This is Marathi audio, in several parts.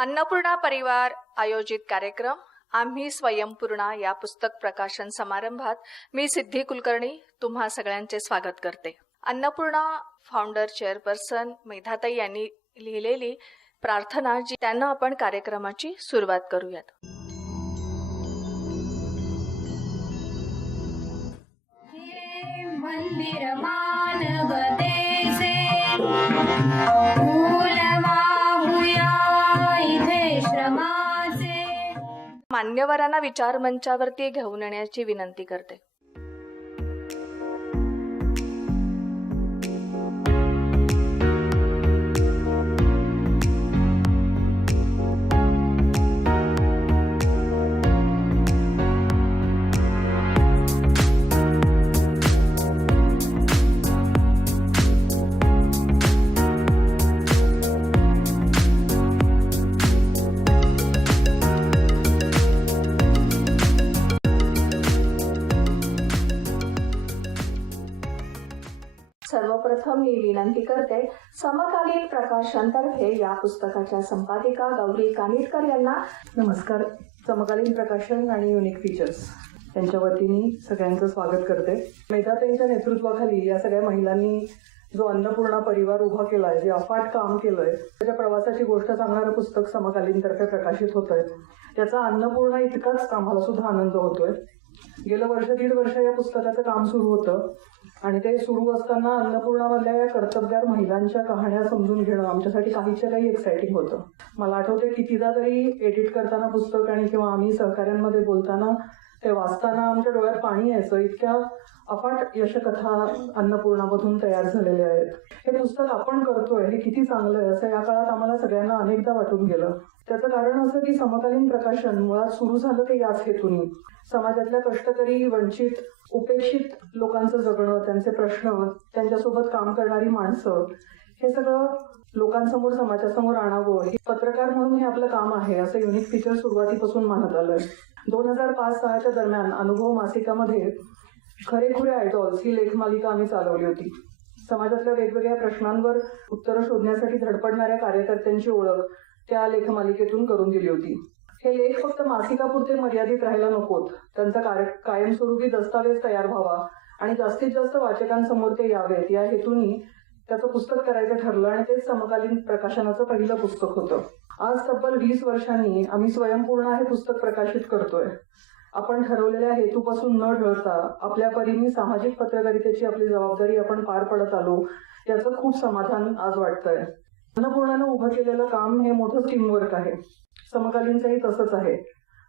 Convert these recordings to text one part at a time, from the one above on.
अन्नपूर्णा परिवार आयोजित कार्यक्रम आम्ही स्वयंपूर्णा या पुस्तक प्रकाशन समारंभात मी सिद्धी कुलकर्णी तुम्हा सगळ्यांचे स्वागत करते. अन्नपूर्णा फाउंडर चेअरपर्सन मेधाताई यांनी लिहिलेली प्रार्थना जी त्यांना आपण कार्यक्रमाची सुरुवात करूयात. मंदिर मानवतेचे फूल वाहूया इथे श्रमाचे. मान्यवरांना विचार मंचावरती घेऊन येण्याची विनंती करते. सर्वप्रथम मी विनंती करते समकालीन प्रकाशनतर्फे या पुस्तकाच्या संपादिका गौरी कानिटकर यांना. नमस्कार. समकालीन प्रकाशन आणि युनिक फीचर्स यांच्या वतीने सगळ्यांचं स्वागत करते. मेधाताईंच्या नेतृत्वाखाली या सगळ्या महिलांनी जो अन्नपूर्णा परिवार उभा केलाय, जे अफाट काम केलंय, त्याच्या प्रवासाची गोष्ट सांगणारं पुस्तक समकालीन तर्फे प्रकाशित होतंय. त्याचा अन्नपूर्णा इतकाच आम्हाला सुद्धा आनंद होतोय. गेलं दीड वर्ष या पुस्तकाचं काम सुरू होतं आणि ते सुरू असताना अन्नपूर्णामधल्या या कर्तबगार महिलांच्या कहाण्या समजून घेणं आमच्यासाठी काही एक्साइटिंग होतं. मला आठवते कितीदा तरी एडिट करताना पुस्तक आणि किंवा आम्ही सहकाऱ्यांमध्ये बोलताना ते वाचताना आमच्या डोळ्यात पाणी यायचं. इतक्या अफाट यशकथा अन्नपूर्णामधून तयार झालेल्या आहेत. हे पुस्तक आपण करतोय हे किती चांगलं आहे असं या काळात आम्हाला सगळ्यांना अनेकदा वाटून गेलं. त्याचं कारण असं की समकालीन प्रकाशन मुळात सुरू झालं ते याच हेतूनी. समाजातल्या कष्टकरी, वंचित, उपेक्षित लोकांचं जगणं, त्यांचे प्रश्न, त्यांच्यासोबत काम करणारी माणसं, हे सगळं लोकांसमोर, समाजासमोर आणावं. हे पत्रकार म्हणून हे आपलं काम आहे असं युनिक फीचर सुरुवातीपासून मानत आलंय. 2005-06 दरम्यान अनुभव मासिकामध्ये खरेखुरे आयडॉल्स ही लेखमालिका आम्ही चालवली होती. समाजातल्या वेगवेगळ्या प्रश्नांवर उत्तरं शोधण्यासाठी धडपडणाऱ्या कार्यकर्त्यांची ओळख त्या लेखमालिकेतून करून दिली होती. हे लेख फक्त मासिकापुरते मर्यादित राहायला नकोत. त्यांचा कायमस्वरूपी दस्तावेज तयार व्हावा आणि जास्तीत जास्त वाचकांसमोर ते यावेत या हेतूनी त्याचं पुस्तक करायचं ठरलं आणि तेच समकालीन प्रकाशनाचं पहिलं पुस्तक होतं. आज तब्बल 20 वर्षांनी आम्ही स्वयंपूर्णा हे पुस्तक प्रकाशित करतोय. आपण ठरवलेल्या हेतूपासून न ढळता आपल्या परीने सामाजिक पत्रकारितेची आपली जबाबदारी आपण पार पडत आलो याचं खूप समाधान आज वाटतंय. अन्नपूर्णानं उभं केलेलं काम हे मोठं टीमवर्क आहे. समकालीनचंही तसंच आहे.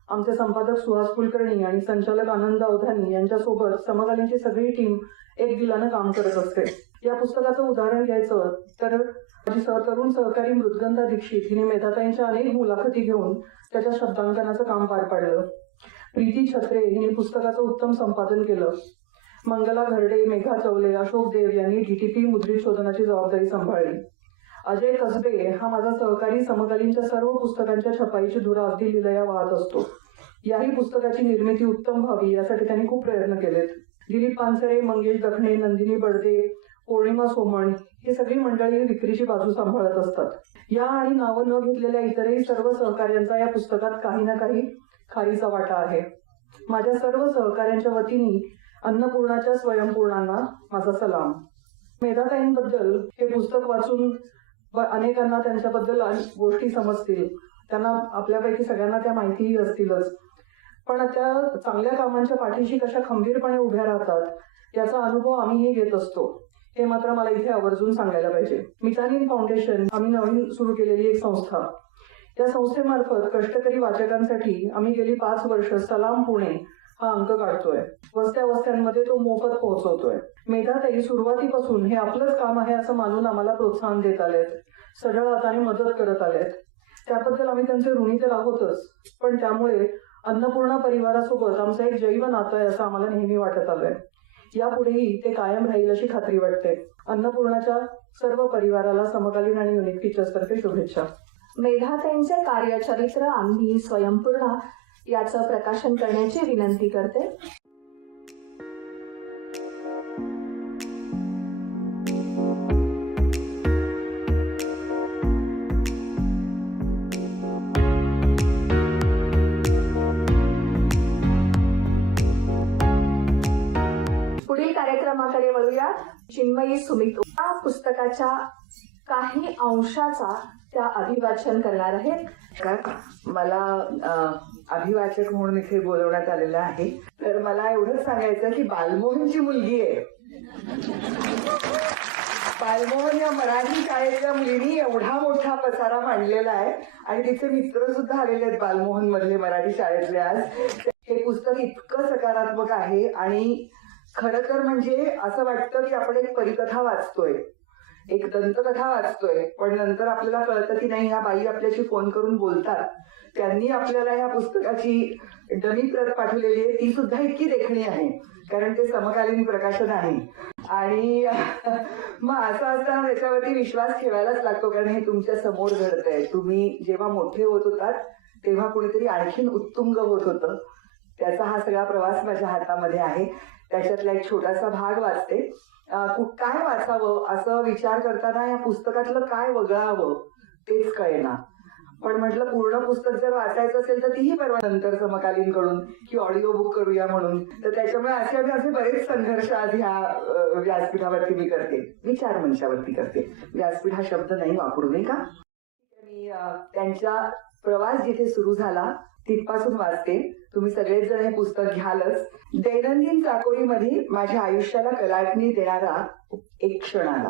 आमचे संपादक सुहास कुलकर्णी आणि संचालक आनंद अवधानी यांच्यासोबत समकालीनची सगळी टीम एक दिलानं काम करत असते. या पुस्तकाचं उदाहरण घ्यायचं तर माझी तरुण सहकारी मृदगंधा दीक्षित हिने मेधाताईंच्या अनेक मुलाखती घेऊन त्याच्या शब्दांकनाचं काम पार पाडलं. प्रीती छत्रे हिने पुस्तकाचं उत्तम संपादन केलं. मंगला घरडे, मेघा चौले, अशोक देव यांनी डीटीपी मुद्रित शोधनाची जबाबदारी सांभाळली. अजय कसबे हा माझा सहकारी समकालीनच्या सर्व पुस्तकांच्या छपाईची धुरा अगदी लिलया वाहत असतो. याही पुस्तकाची निर्मिती उत्तम व्हावी यासाठी त्यांनी खूप प्रयत्न केलेत. दिलीप पानसरे, मंगेश दखणे, नंदिनी बडदे, पौर्णिमा सोमण ही सगळी मंडळी विक्रीची बाजू सांभाळत असतात. या आणि नावं न घेतलेल्या इतरही सर्व सहकार्यांचा या पुस्तकात काही ना काही खारीचा वाटा आहे. माझ्या सर्व सहकार्यांच्या वतीने अन्नपूर्णाच्या स्वयंपूर्णांना माझा सलाम. मेधाताईंबद्दल हे पुस्तक वाचून अनेकांना त्यांच्याबद्दल गोष्टी समजतील. त्यांना आपल्यापैकी सगळ्यांना त्या माहितीही असतीलच. पण त्या चांगल्या कामांच्या पाठीशी कशा खंबीरपणे उभ्या राहतात याचा अनुभव आम्हीही घेत असतो. हे मात्र मला इथे आवर्जून सांगायला पाहिजे. मितालीन फाउंडेशन आम्ही नवीन सुरू केलेली एक संस्था. त्या संस्थेमार्फत कष्टकरी वाचकांसाठी आम्ही गेली 5 वर्ष सलाम पुणे हा अंक काढतोय. वस्त्या वस्त्यांमध्ये तो मोफत पोहोचवतोय. मेधाताई सुरुवातीपासून हे आपलंच काम आहे असं मानून आम्हाला प्रोत्साहन देत आलेत, सढळ हाताने मदत करत आलेत. त्याबद्दल आम्ही त्यांचे ऋणी तर आहोतच, पण त्यामुळे अन्नपूर्णा परिवारासोबत आमचं एक जैव नातं आहे असं आम्हाला नेहमी वाटत आलंय. यापुढेही ते कायम राहील अशी खात्री वाटते. अन्नपूर्णाच्या सर्व परिवाराला समकालीन आणि युनिक फीचर्स तर्फे शुभेच्छा. मेधाताईंचे कार्यचरित्र आम्ही स्वयंपूर्णा याचं प्रकाशन करण्याची विनंती करते. पुढील कार्यक्रमाकडे वळूया. चिन्मयी सुमित या पुस्तकाच्या काही अंशाचा त्या अभिवाचन करणार आहेत. मला अभिवाचक म्हणून इथे बोलवण्यात आलेलं आहे. तर मला एवढंच सांगायचं की बालमोहनची मुलगी आहे. बालमोहन या मराठी शाळेतल्या मुलीनी एवढा मोठा पसारा मांडलेला आहे आणि तिचे मित्र सुद्धा आलेले आहेत बालमोहन मधले मराठी शाळेतले. आज हे पुस्तक इतकं सकारात्मक आहे आणि खरं तर म्हणजे असं वाटतं की आपण एक परिकथा वाचतोय, एक दंतकथा वाचतोय, पण नंतर आपल्याला कळतं की नाही, ह्या बाई आपल्याशी फोन करून बोलतात. त्यांनी आपल्याला ह्या पुस्तकाची डमी प्रत पाठवलेली आहे, ती सुद्धा इतकी देखणी आहे कारण ते समकालीन प्रकाशन आहे. आणि मग असं असताना त्याच्यावरती विश्वास ठेवायलाच लागतो कारण हे तुमच्या समोर घडतंय. तुम्ही जेव्हा मोठे होत होतात तेव्हा कुणीतरी आणखीन उत्तुंग होत होतं. त्याचा हा सगळा प्रवास माझ्या हातामध्ये आहे. त्याच्यातला एक छोटासा भाग वाचते. काय वाचावं असं विचार करताना या पुस्तकातलं काय वगळावं तेच कळेना. पण म्हटलं पूर्ण पुस्तक जर वाचायचं असेल तर तीही परवा नंतर समकालीन कडून की ऑडिओ बुक करूया म्हणून. तर त्याच्यामुळे असे बरेच संघर्ष आज ह्या व्यासपीठावरती मी करते, विचार मंचावरती करते. व्यासपीठ हा शब्द नाही वापरू नये का. मी त्यांचा प्रवास जिथे सुरू झाला तिथपासून वाचते. तुम्ही सगळेच जण हे पुस्तक घ्यालच. दैनंदिन चाकोरीमध्ये माझ्या आयुष्याला कलाटणी देणारा एक क्षण आला.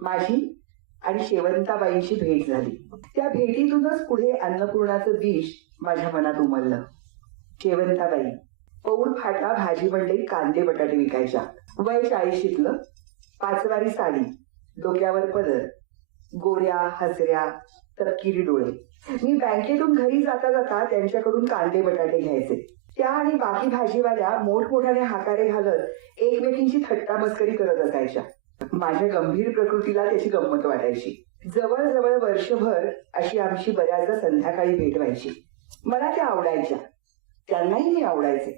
माझी आणि शेवंताबाईंची भेट झाली. त्या भेटीतूनच पुढे अन्नपूर्णाचं बीज माझ्या मनात उमललं. शेवंताबाई पौड फाटा भाजी मंडईत कांदे बटाटे विकायच्या. वय 40शीतलं, 5 वारी साडी, डोक्यावर पदर, गोऱ्या हसऱ्या तपकिरी डोळे. मी बँकेतून घरी जाता जाता त्यांच्याकडून कांदे बटाटे घ्यायचे. त्या आणि बाकी भाजीवाल्या मोठमोठ्याने हाकारे घालत एकमेकींची थट्टा मस्करी करत असायच्या. माझ्या गंभीर प्रकृतीला त्याची गंमत वाटायची. जवळजवळ वर्षभर अशी आमची बऱ्याचदा संध्याकाळी भेट व्हायची. मला त्या आवडायच्या, त्यांनाही मी आवडायचे.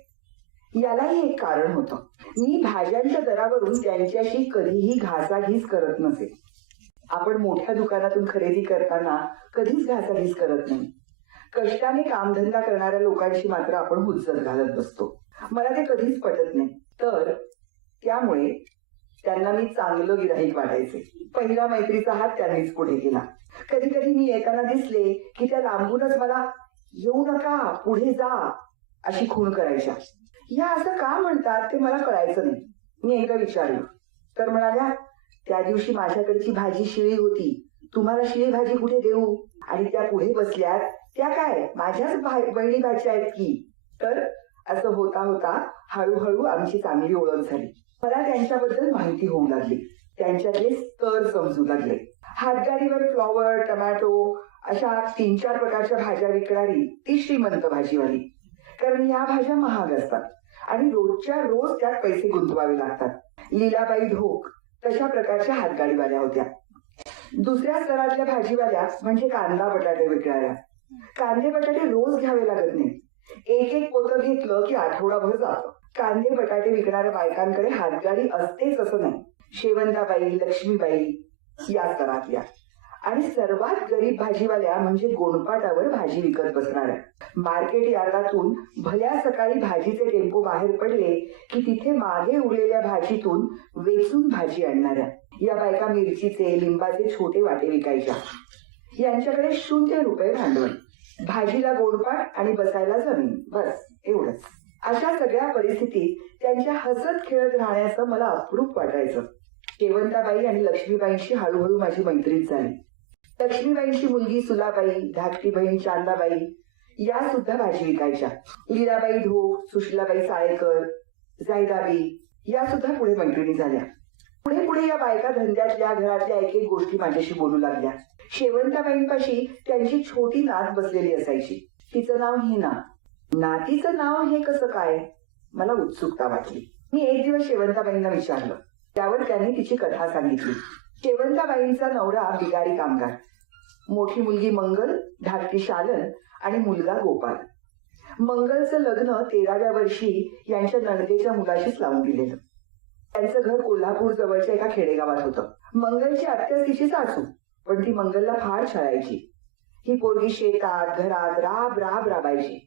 यालाही एक कारण होतं. मी भाज्यांच्या दरावरून त्यांच्याशी कधीही घासाघीस करत नसे. आपण मोठ्या दुकानातून खरेदी करताना कधीच घासाघीस करत नाही. कष्टाने कामधंदा करणाऱ्या लोकांशी मात्र आपण हुज्जत घालत बसतो. मला ते कधीच पटत नाही. तर त्यामुळे त्यांना मी चांगलं गिऱ्हाईक वाटायचे. पहिला मैत्रीचा हात त्यांनीच पुढे केला. कधी कधी मी येताना दिसले की त्या लांबूनच मला येऊ नका, पुढे जा अशी खूण करायच्या. या असं का म्हणतात ते मला कळायचं नाही. मी एकदा विचारलं तर म्हणाल्या, त्या दिवशी माझ्याकडची भाजी शिळी होती, तुम्हाला शिळी भाजी कुठे देऊ. आणि त्या पुढे बसल्यात त्या काय माझ्याच बहिणी भाज्या आहेत की. तर असं होता होता हळूहळू आमची चांगली ओळख झाली. मला त्यांच्याबद्दल माहिती होऊ लागली. त्यांच्यातले स्तर समजू लागले. हातगाडीवर फ्लॉवर, टमॅटो अशा 3-4 प्रकारच्या भाज्या विकणारी ती श्रीमंत भाजीवाली. कारण या भाज्या महाग असतात आणि रोजच्या रोज त्यात पैसे गुंतवावे लागतात. लीलाबाई ढोक तशा प्रकारच्या हातगाडीवाल्या होत्या. दुसऱ्या स्तरातल्या भाजीवाल्या म्हणजे कांदा बटाटे विकणाऱ्या. कांदे बटाटे रोज घ्यावे लागत नाही. एक पोतं घेतलं की आठवडाभर जातं. कांदे बटाटे विकणाऱ्या बायकांकडे हातगाडी असतेच असं नाही. शेवंताबाई, लक्ष्मीबाई या स्तरातल्या. आणि सर्वात गरीब भाजीवाल्या म्हणजे गोणपाटावर भाजी विकत बसणाऱ्या. मार्केट यार्डातून भल्या सकाळी भाजीचे टेम्पो बाहेर पडले की तिथे मागे उरलेल्या भाजीतून वेचून भाजी आणणाऱ्या. या बायका मिरचीचे, लिंबाचे छोटे वाटे विकायच्या. यांच्याकडे 0 रुपये भांडवल, भाजीला गोणपाट आणि बसायला जमीन, बस एवढंच. अशा सगळ्या परिस्थितीत त्यांच्या हसत खेळत राहण्याचं मला अप्रूप वाटायचं. शेवंताबाई आणि लक्ष्मीबाईंशी हळूहळू माझी मैत्रीच झाली. लक्ष्मीबाईंची मुलगी सुलाबाई, धाकटी बहीण चांदाबाई या सुद्धा भाजी विकायच्या. लीलाबाई ढोक, सुशीलाबाई साळेकर, जायदाबाई या सुद्धा पुढे मैत्रिणी झाल्या. पुढे पुढे या बायका धंद्यातल्या, घरातल्या एक एक गोष्टी माझ्याशी बोलू लागल्या. शेवंताबाईंपाशी त्यांची छोटी नात बसलेली असायची. तिचं नाव हिना. नातीचं नाव हे कसं काय, मला उत्सुकता वाटली. मी एक दिवस शेवंताबाईंना विचारलं. त्यावर त्यांनी तिची कथा सांगितली. शेवंताबाईंचा नवरा बिगारी कामगार, मोठी मुलगी मंगल, धाकटी शालन आणि मुलगा गोपाल. मंगलचं लग्न 13व्या वर्षी यांच्या नणदेच्या मुलाशीच लावून दिलेलं. त्यांचं घर कोल्हापूर जवळच्या एका खेडेगावात होतं. मंगलची आत्याच तिची सासू, पण ती मंगलला फार छळायची. ही पोरगी शेतात घरात राब राबायची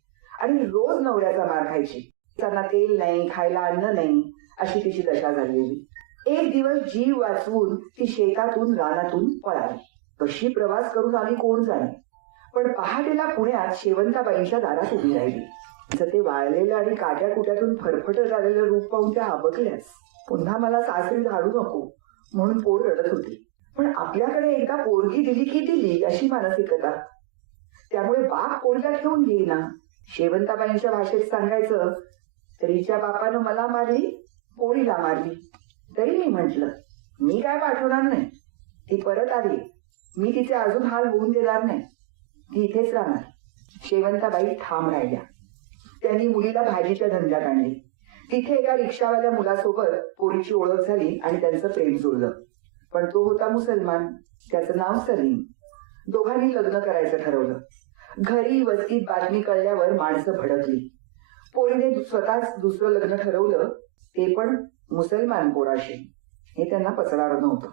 आणि रोज नवऱ्याचा मार खायची. त्यांना तेल नाही, खायला अन्न नाही अशी तिची दशा झालेली. एक दिवस जीव वाचवून ती शेतातून रानातून पळाली. कशी प्रवास करून आली कोण जाणे, पण पहाटेला पुण्यात शेवंताबाईंच्या दारात उभी राहिली. तिचं ते वाळलेलं आणि काट्या कुट्यातून फरफटत आलेलं रूप पाहून त्या आबकल्यास. पुन्हा मला सासरी धाडू नको म्हणून पोर रडत होती. पण आपल्याकडे एकदा पोरगी दिली की दिली अशी मानसिकता. त्यामुळे बाप पोरगा ठेवून घेईना. शेवंताबाईंच्या भाषेत सांगायचं तर हिच्या बापानं मला मारली, पोरीला मारली. तरी मी म्हटलं मी काय पाठवणार नाही. ती परत आली, मी तिचे अजून हाल होऊन देणार नाही. ती इथेच राहणार. शेवंताबाई ठाम राहिल्या. त्यांनी मुलीला भाजीच्या धंद्यात आणली. तिथे एका रिक्षावाल्या मुलासोबत पोरीची ओळख झाली आणि त्यांचं प्रेम जुळलं. पण तो होता मुसलमान, त्याचं नाव सलीम. दोघांनी लग्न करायचं ठरवलं. घरी वस्तीत बातमी कळल्यावर माणसं भडकली. पोरीने स्वतःच दुसरं लग्न ठरवलं, ते पण मुसलमान पोराशी. हे त्यांना पचणार नव्हतं.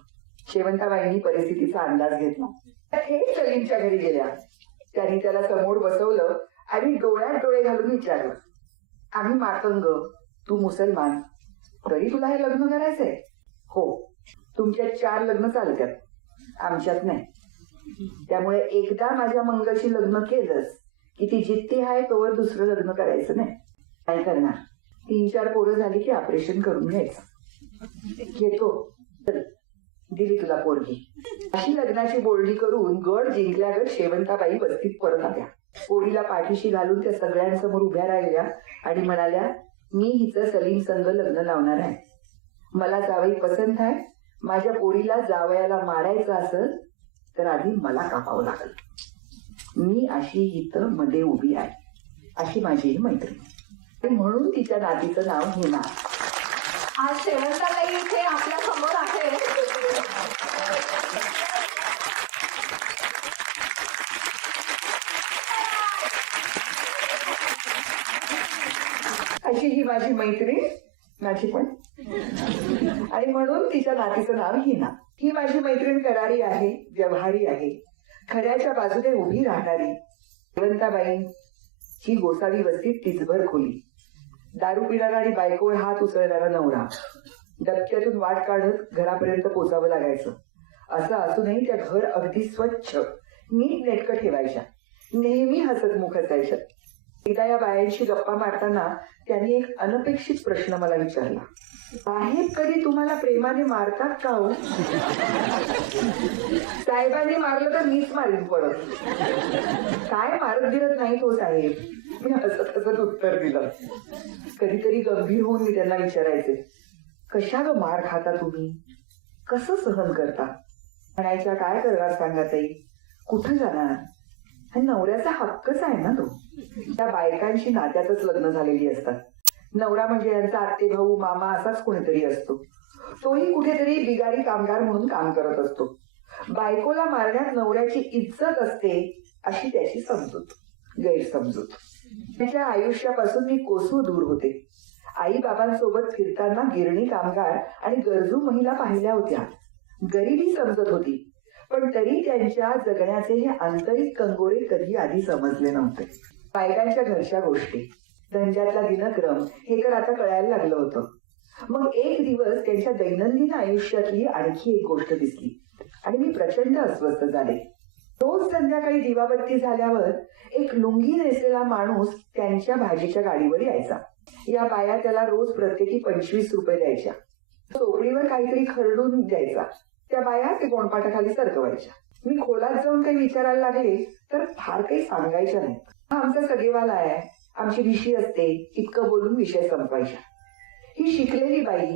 शेवंताबाईंनी परिस्थितीचा अंदाज घेतला. थेट सलीमच्या घरी गेल्या. त्यांनी त्याला समोर बसवलं आणि डोळ्यात डोळे घालून विचारलं, आम्ही मातंग, तू मुसलमान, तरी तुला हे लग्न करायचंय? हो. तुमच्यात 4 लग्न चालतात, आमच्यात नाही. त्यामुळे एकदा माझ्या मंगलशी लग्न केलंस की ती जिद्दी आहे तोवर दुसरं लग्न करायचं नाही. काय करणार? 3-4 पोरं झाली की ऑपरेशन करून घ्यायचं. घेतो. दिली तुला पोरगी. अशी लग्नाची बोलणी करून गड जिंकल्यागत शेवंताबाई वस्तीत परत आल्या. पोरीला पाठीशी घालून त्या सगळ्यांसमोर उभ्या राहिल्या आणि म्हणाल्या, मी हिचं सलीम संग लग्न लावणार आहे. मला जावई पसंत आहे. माझ्या पोरीला जावयाला मारायचं असेल तर आधी मला कापावं लागल. मी अशी इथं मध्ये उभी आहे. अशी माझी ही मैत्रीण. म्हणून तिच्या नातीचं नाव हिना. आज शेवंताबाई इथे आपल्या समोर आहे. अशी ही माझी मैत्रीण, माझी पण. आणि म्हणून तिच्या नातीचं नाव हिना. ही माझी मैत्रीण करारी आहे, व्यवहारी आहे, खऱ्याच्या बाजूने उभी राहणारी. शेवंताबाईंची गोसावी वस्तीत तिजभर खोली. दारू पिणारा आणि बायकोवर हात उसळणारा नवरा. डबक्यातून वाट काढत घरापर्यंत पोचावं लागायचं. असं असूनही त्या घर अगदी स्वच्छ नीट नेटकं ठेवायच्या. नेहमी हसतमुख असायच्या. एकदा या बायांशी गप्पा मारताना त्यांनी एक अनपेक्षित प्रश्न मला विचारला, साहेब कधी तुम्हाला प्रेमाने मारतात का हो? साहेबांनी मारलं तर मीच मारीन परत. काय मारत दिलत नाही तो साहेब. मी हसत हसत उत्तर दिलं. कधीतरी गंभीर होऊन मी त्यांना विचारायचे, कशा ग मार खाता तुम्ही? कसं सहन करता? म्हणायच्या, काय करणार सांगा ताई, कुठं जाणार? नवऱ्याचा हक्कच आहे ना तो. त्या बायकांची नात्यातच लग्न झालेली असतात. नवरा म्हणजे यांचा आत्ते भाऊ मामा असाच कोणीतरी असतो. तोही कुठेतरी बिगारी कामगार म्हणून काम करत असतो. बायकोला मारण्यात नवऱ्याची इज्जत असते अशी त्याची समजूत, गैरसमजूत. त्याच्या आयुष्यापासून मी कोसू दूर होते. आई बाबांसोबत फिरताना गिरणी कामगार आणि गरजू महिला पाहिल्या होत्या. गरिबी समजत होती, पण तरी त्यांच्या जगण्याचे हे आंतरिक कंगोरे कधी आधी समजले नव्हते. बायकांच्या घरच्या गोष्टी, धंद्यातला दिनक्रम हे तर आता कळायला लागलं होतं. मग एक दिवस त्यांच्या दैनंदिन आयुष्यातली आणखी एक गोष्ट दिसली आणि मी प्रचंड अस्वस्थ झाले. रोज संध्याकाळी दिवाबत्ती झाल्यावर एक लुंगी नेसलेला माणूस त्यांच्या भाजीच्या गाडीवर यायचा. या बाया त्याला रोज प्रत्येकी 25 रुपये द्यायच्या. चोपडीवर काहीतरी खरडून द्यायचा. त्या बाया ते गोणपाटाखाली सरकवायच्या. मी खोलात जाऊन काही विचारायला लागले तर फार काही सांगायच्या नाही. हा आमचा सगेवाला आहे, आमची भिशी असते, इतकं बोलून विषय संपवायच्या. ही शिकलेली बाई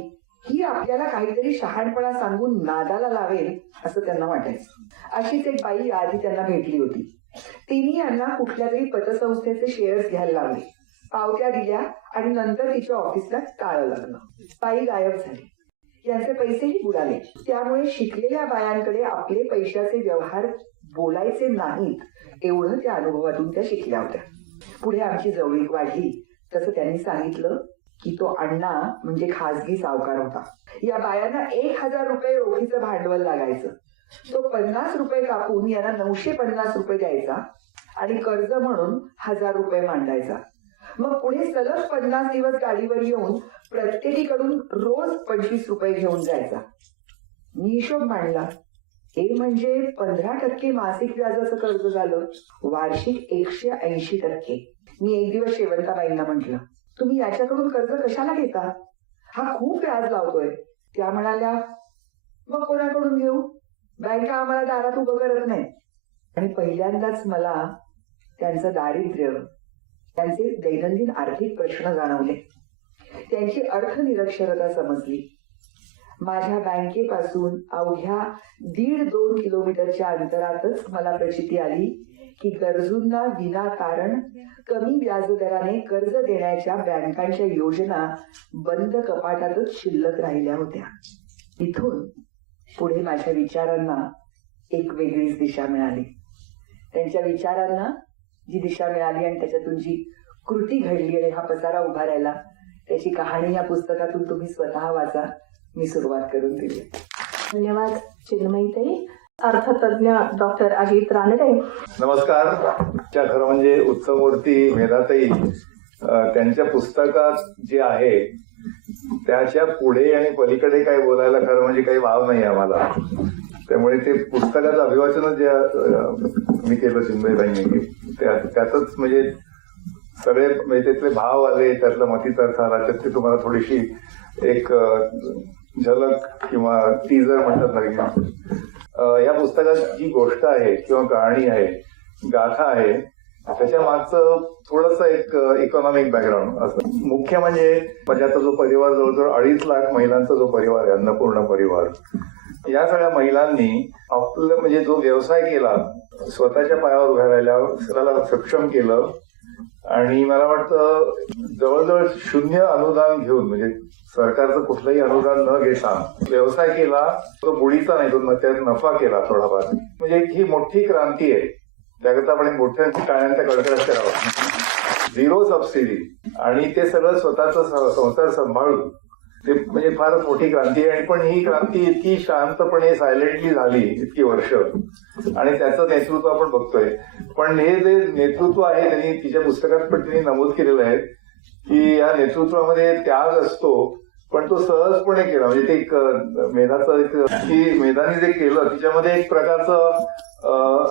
ही आपल्याला काहीतरी शहाणपणा सांगून नादाला लावेल असं त्यांना वाटायचं. अशीच एक बाई आधी त्यांना भेटली होती. तिने यांना कुठल्या तरी पतसंस्थेचे शेअर्स घ्यायला लावले. पावत्या दिल्या आणि नंतर तिच्या ऑफिसला टाळं लागलं. बाई गायब झाली. यांचे पैसेही बुडाले. त्यामुळे शिकलेल्या बायांकडे आपले पैशाचे व्यवहार बोलायचे नाहीत एवढं त्या अनुभवातून त्या शिकल्या होत्या. पुढे आमची जवळीक वाढली तसं त्यांनी सांगितलं की तो अण्णा म्हणजे खासगी सावकार होता. या बायांना 1000 रुपये रोखीचं भांडवल लागायचं. तो 50 रुपये कापून यांना 950 रुपये द्यायचा आणि कर्ज म्हणून 1000 रुपये मांडायचा. मग पुढे सलग 50 दिवस गाडीवर येऊन प्रत्येकीकडून रोज 25 रुपये घेऊन जायचा. मी हिशोब मांडला. हे म्हणजे 15% मासिक व्याजाचं कर्ज झालं, वार्षिक 180%. मी एक दिवस शेवंताबाईंना म्हटलं, तुम्ही याच्याकडून कर्ज कशाला घेता? हा खूप व्याज लावतोय. त्या म्हणाल्या, मग कोणाकडून घेऊ? बँका आम्हाला दारात उभं करत नाही. आणि पहिल्यांदाच मला त्यांचं दारिद्र्य, त्यांचे दैनंदिन आर्थिक प्रश्न जाणवले. त्यांची अर्थनिरक्षरता समजली. माझ्या बँकेपासून अवघ्या 1.5-2 किलोमीटरच्या अंतरातच मला प्रचिती आली की गरजूंना विनाकारण कमी व्याजदराने कर्ज देण्याच्या बँकांच्या योजना बंद कपाटातच शिल्लक राहिल्या होत्या. इथून पुढे माझ्या विचारांना एक वेगळीच दिशा मिळाली. त्यांच्या विचारांना जी दिशा मिळाली आणि त्याच्यातून जी कृती घडली आणि हा पसारा उभारायला, त्याची कहाणी या पुस्तकातून तुम्ही स्वतः वाचा. मी सुरुवात करून दिली. धन्यवाद चिन्मयीताई. अर्थतज्ञ डॉक्टर अजित रानडे. नमस्कार. त्या खरं म्हणजे उत्तममूर्ती मेधाताई त्यांच्या पुस्तकात जे आहे त्याच्या पुढे आणि पलीकडे काही बोलायला खरं म्हणजे काही वाव नाही आम्हाला. त्यामुळे ते पुस्तकाचं अभिवाचनच जे मी केलं चिन्मयीताईंनी, त्यातच म्हणजे सगळे म्हणजे त्यातले भाव आले, त्यातला मतितार्थ आला, त्यात ते तुम्हाला थोडीशी एक झलक किंवा टीजर म्हणतात ना, या पुस्तकात जी गोष्ट आहे किंवा कहाणी आहे, गाथा आहे, त्याच्या मागचं थोडंसं एक इकॉनॉमिक बॅकग्राऊंड असं. मुख्य म्हणजे आता जो परिवार जवळजवळ 2.5 लाख महिलांचा जो परिवार आहे, अन्नपूर्णा परिवार, या सगळ्या महिलांनी आपलं म्हणजे जो व्यवसाय केला, स्वतःच्या पायावर उभ्या राहिल्या, स्वतःला सक्षम केलं आणि मला वाटतं जवळजवळ 0 अनुदान घेऊन, म्हणजे सरकारचं कुठलंही अनुदान न घेता व्यवसाय केला. तो बुडीचा नाही, तो त्यात नफा केला थोडाफार. म्हणजे ही मोठी क्रांती आहे. त्याकरता आपण मोठ्या टाळ्यांच्या कडकडाट करावा. 0 सबसिडी आणि ते सगळं स्वतःचा संसार सांभाळून ते म्हणजे फारच मोठी क्रांती आहे. पण ही क्रांती इतकी शांतपणे सायलेंटली झाली इतकी वर्ष आणि त्याचं नेतृत्व आपण बघतोय. पण हे जे नेतृत्व आहे त्यांनी तिच्या पुस्तकात पण त्यांनी नमूद केलेलं आहे की या नेतृत्वामध्ये त्याग असतो, पण तो सहजपणे केला. म्हणजे ते एक मेधाचं एक की मेधाने जे केलं तिच्यामध्ये एक प्रकारचं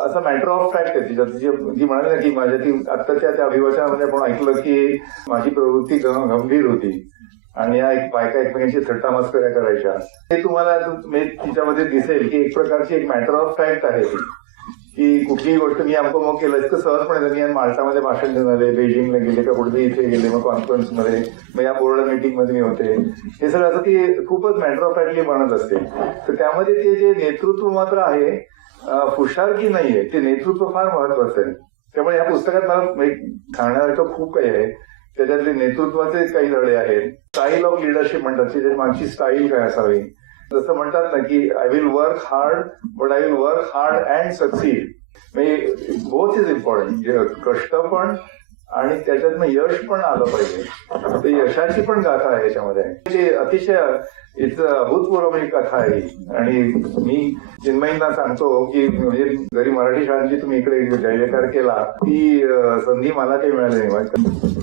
असं मॅटर ऑफ फॅक्ट आहे तिच्यात. जी म्हणाली ना की माझ्या ती आत्ताच्या त्या अभिवाचनामध्ये आपण ऐकलं की माझी प्रवृत्ती गंभीर होती आणि या बायका एकमेकांची थट्टा मस्कऱ्या करायच्या. हे तुम्हाला तिच्यामध्ये दिसेल की एक प्रकारची एक मॅटर ऑफ फॅक्ट आहे ती, की कुठलीही गोष्ट मी मग केलं इतकं सहजपणे. त्यांनी माल्टामध्ये भाषण देऊन आले, बेजिंगला गेले, का कुठे इथे गेले, मग कॉन्फरन्समध्ये, मग या बोर्ड मीटिंगमध्ये मी होते. हे सगळं असं ती खूपच मॅटर ऑफ फॅक्टली बनत असते. तर त्यामध्ये ते जे नेतृत्व मात्र आहे, हुशारकी नाहीये, ते नेतृत्व फार महत्वाचं आहे. त्यामुळे या पुस्तकात मला सांगण्यासारखं खूप काही आहे. त्याच्यातले नेतृत्वाचे काही धडे आहेत. स्टाईल ऑफ लिडरशिप म्हणतात, त्याची मागची स्टाईल काय असावी. जसं म्हणतात ना की I will work hard but I will work hard and succeed. म्हणजे बोथ इज इम्पॉर्टंट. कष्ट पण आणि त्याच्यातनं यश पण आलं पाहिजे. ते यशाची पण गाथा आहे याच्यामध्ये. ते अतिशय अभूतपूर्व म्हणजे कथा आहे. आणि मी चिन्मयींना सांगतो की म्हणजे जरी मराठी शाळांची तुम्ही इकडे जयजयकार केला, ती संधी मला काही मिळाली नाही.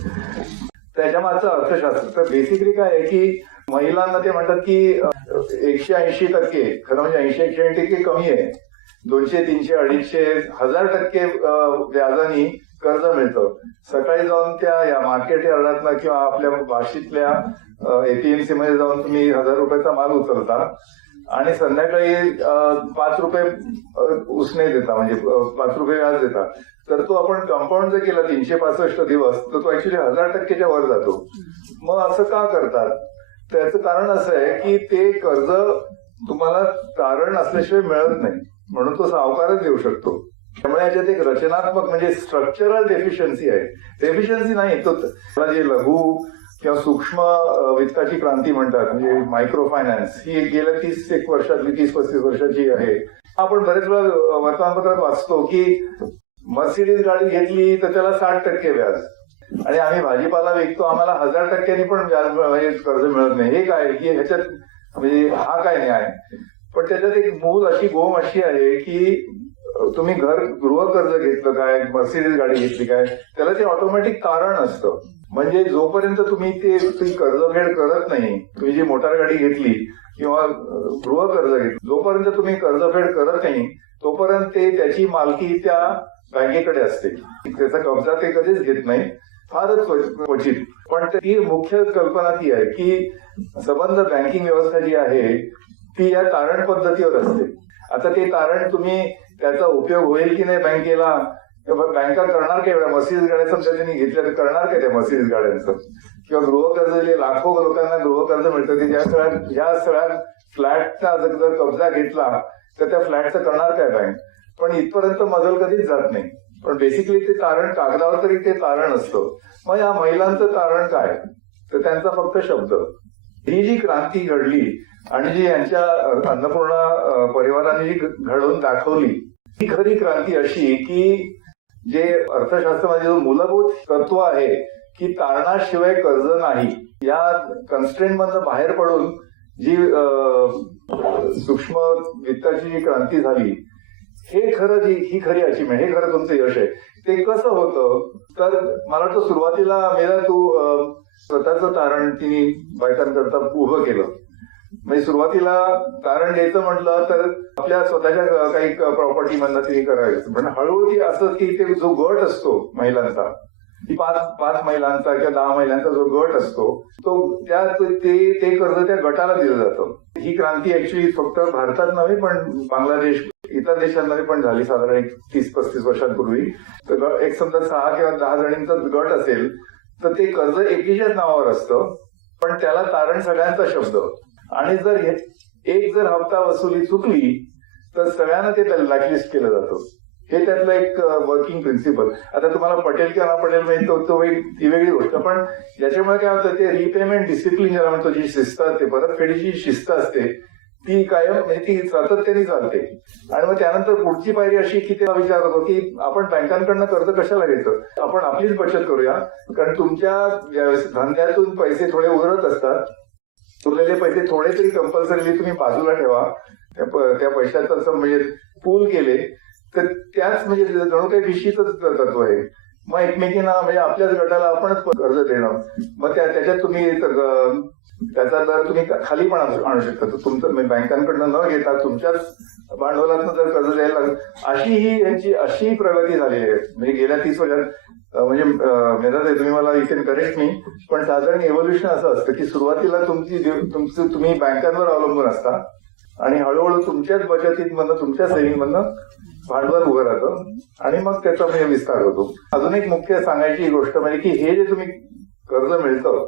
त्याच्या मागचं अर्थशास्त्र तर बेसिकली काय आहे की महिलांना ते म्हणतात की 180%, खरं म्हणजे 80-180% कमी आहे. 200, 300, 250, 1000% व्याजानी कर्ज मिळतं. सकाळी जाऊन त्या या मार्केट यार्डातनं किंवा आपल्या भाषेतल्या एपीएमसी मध्ये जाऊन तुम्ही 1000 रुपयाचा माल उचलता आणि संध्याकाळी 5 रुपये उसने देता, म्हणजे 5 रुपये व्याज देता. तर तो आपण कंपाऊंड जर केला 365 दिवस तर तो ऍक्च्युली 1000%च्या वर जातो. मग असं का करतात? त्याचं कारण असं आहे की ते कर्ज तुम्हाला तारण असल्याशिवाय मिळत नाही, म्हणून तो सावकारच देऊ शकतो. त्यामुळे याच्यात एक रचनात्मक म्हणजे स्ट्रक्चरल डेफिशियन्सी आहे. डेफिशियन्सी नाही, तो जे लघु किंवा सूक्ष्म वित्ताची क्रांती म्हणतात, म्हणजे मायक्रो फायनान्स, ही गेल्या 30 वर्षातली 30-35 वर्षाची आहे. आपण बरेच वेळा वर्तमानपत्रात वाचतो की मर्सिडीज गाडी घेतली तर त्याला 60% व्याज, आणि आम्ही भाजीपाला विकतो आम्हाला 1000%नी पण व्याज म्हणजे कर्ज मिळत नाही. हे काय की ह्याच्यात म्हणजे हा काय न्याय? पण त्याच्यात एक मूल अशी गोम अशी आहे की तुम्ही गृह कर्ज घेतलं काय, मर्सिडीज गाडी घेतली काय, त्याला ते ऑटोमॅटिक तारण असतं. म्हणजे जोपर्यंत तुम्ही ती कर्जफेड करत नाही, तुम्ही जी मोटार गाडी घेतली किंवा गृहकर्ज घेतलं, जोपर्यंत तुम्ही कर्जफेड करत नाही तोपर्यंत त्याची मालकी त्या बँकेकडे असते. त्याचा कब्जा ते कधीच घेत नाही, फारच क्वचित. पण ती मुख्य कल्पना ती आहे की संबंध बँकिंग व्यवस्था जी आहे ती या तारण पद्धतीवर असते. आता ते तारण तुम्ही त्याचा उपयोग होईल की नाही बँकेला, बँका करणार काय, मर्सिडीज गाड्या समजा त्यांनी घेतल्या तर करणार काय त्या मर्सिडीज गाड्यांचं, किंवा गृहकर्ज लाखो लोकांना गृहकर्ज मिळतं, या सगळ्या फ्लॅटचा जर कब्जा घेतला तर त्या फ्लॅटचं करणार काय बँक. पण इथपर्यंत मजल कधीच जात नाही. पण बेसिकली ते तारण कागदावर तरी ते तारण असतं. मग या महिलांचं तारण काय, तर त्यांचा फक्त शब्द. ही जी क्रांती घडली आणि जी यांच्या अन्नपूर्णा परिवाराने जी घडवून दाखवली ही खरी क्रांती अशी की जे अर्थशास्त्रामध्ये जो मूलभूत तत्व आहे की तारणाशिवाय कर्ज नाही, या कन्स्ट्रेंट मधनं बाहेर पडून जी सूक्ष्म वित्ताची जी क्रांती झाली, हे खरं ही खरी अचीवमेंट, हे खरं तुमचं यश आहे. ते कसं होतं तर मला वाटतं सुरुवातीला मेरा तू स्वतःचं तारण तिने बायकांकरता उभं केलं. म्हणजे सुरुवातीला तारण द्यायचं म्हटलं तर आपल्या स्वतःच्या काही प्रॉपर्टी मधनं तिने करायचं. पण हळूहळू ती असं की ते जो गट असतो महिलांचा, ती पाच महिलांचा किंवा 10 महिलांचा जो गट असतो तो ते कर्ज त्या गटाला दिलं जातं. ही क्रांती ऍक्च्युली फक्त भारतात नव्हे पण बांगलादेश इतर देशांमध्ये पण झाली साधारण 30-35 वर्षांपूर्वी. तर एक समजा 6 किंवा 10 जणींचा गट असेल तर ते कर्ज एकीच्याच नावावर असतं, पण त्याला तारण सगळ्यांचा शब्द. आणि जर हप्ता वसुली चुकली तर सगळ्यांना ते ब्लॅकलिस्ट केलं जातं. हे त्यातलं एक वर्किंग प्रिन्सिपल. आता तुम्हाला पटेल किंवा ना पटेल म्हणजे ती वेगळी गोष्ट. पण याच्यामुळे काय होतं ते रिपेमेंट डिसिप्लिन ज्याला म्हणतो, जी शिस्त असते, परतफेडीची शिस्त असते, ती कायम म्हणजे ती सातत्याने चालते. आणि मग त्यानंतर पुढची पायरी अशी की ते विचार होतो की आपण बँकांकडनं कर्ज कशाला घ्यायचं, आपण आपलीच बचत करूया. कारण तुमच्या धंद्यातून पैसे थोडे उरत असतात, उरलेले पैसे थोडे तरी कंपल्सरीली तुम्ही बाजूला ठेवा. त्या पैशाचं असं म्हणजे पूल केले तर त्याच म्हणजे जणू काही विशीचंच तत्व आहे. मग एकमेकींना म्हणजे आपल्याच गटाला आपणच कर्ज देणं, मग त्याच्यात तुम्ही त्याचा दर तुम्ही खाली पण आणू शकता. तुमचं बँकांकडनं न घेता तुमच्याच भांडवलातनं जर कर्ज द्यायला लागलं, अशी ही यांची अशी प्रगती झालेली आहे. म्हणजे गेल्या 30 वर्षात म्हणजे मेधाताई तुम्ही मला इथे करेक्ट मी, पण साधारण एव्होल्युशन असं असतं की सुरुवातीला तुम्ही बँकांवर अवलंबून असता आणि हळूहळू तुमच्याच बचतीमधनं तुमच्या सेव्हिंग मधनं भांडवल उभं राहतं आणि मग त्याचा म्हणजे विस्तार होतो. अजून एक मुख्य सांगायची गोष्ट म्हणजे की हे जे तुम्ही कर्ज मिळतं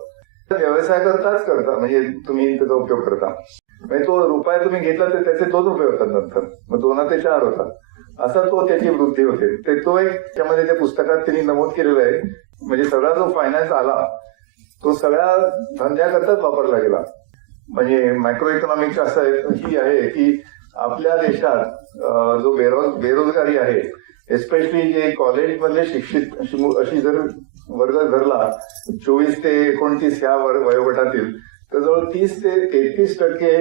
व्यवसाय करताच करता, म्हणजे तुम्ही त्याचा उपयोग करता. म्हणजे तो रुपया तुम्ही घेतला तर त्याचे 2 रुपये होतात, नंतर मग 2 ते 4 होतात, असा तो त्याची वृद्धी होते. तो एक त्यामध्ये त्या पुस्तकात त्यांनी नमूद केलेलं आहे. म्हणजे सगळा जो फायनान्स आला तो सगळ्या धंद्याकरताच वापरला गेला. म्हणजे मायक्रो इकॉनॉमिक्स असं ही आहे की आपल्या देशात जो बेरोजगारी आहे, एस्पेशली जे कॉलेजमधले शिक्षित अशी जर वर्ग धरला 24 ते 29 या वयोगटातील, तर जवळ 30 ते 33%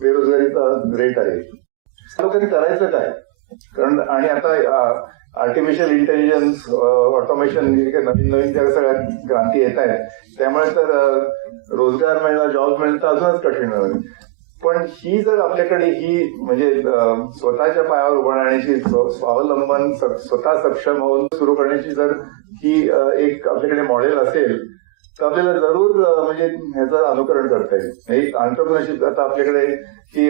बेरोजगारीचा रेट आहे. लोकांनी करायचं काय, कारण आणि आता आर्टिफिशियल इंटेलिजन्स, ऑटोमेशन, नवीन ज्या सगळ्या क्रांती येत आहेत, त्यामुळे तर रोजगार मिळणं, जॉब मिळणं तर अजूनच कठीण होईल. पण ही जर आपल्याकडे ही म्हणजे स्वतःच्या पायावर उभं राहण्याची, स्वावलंबन, स्वतः सक्षम होऊन सुरू करण्याची जर ही एक आपल्याकडे मॉडेल असेल तर आपल्याला जरूर म्हणजे ह्याचं अनुकरण करता येईल. एक एंटरप्रेन्योरशिप आता आपल्याकडे की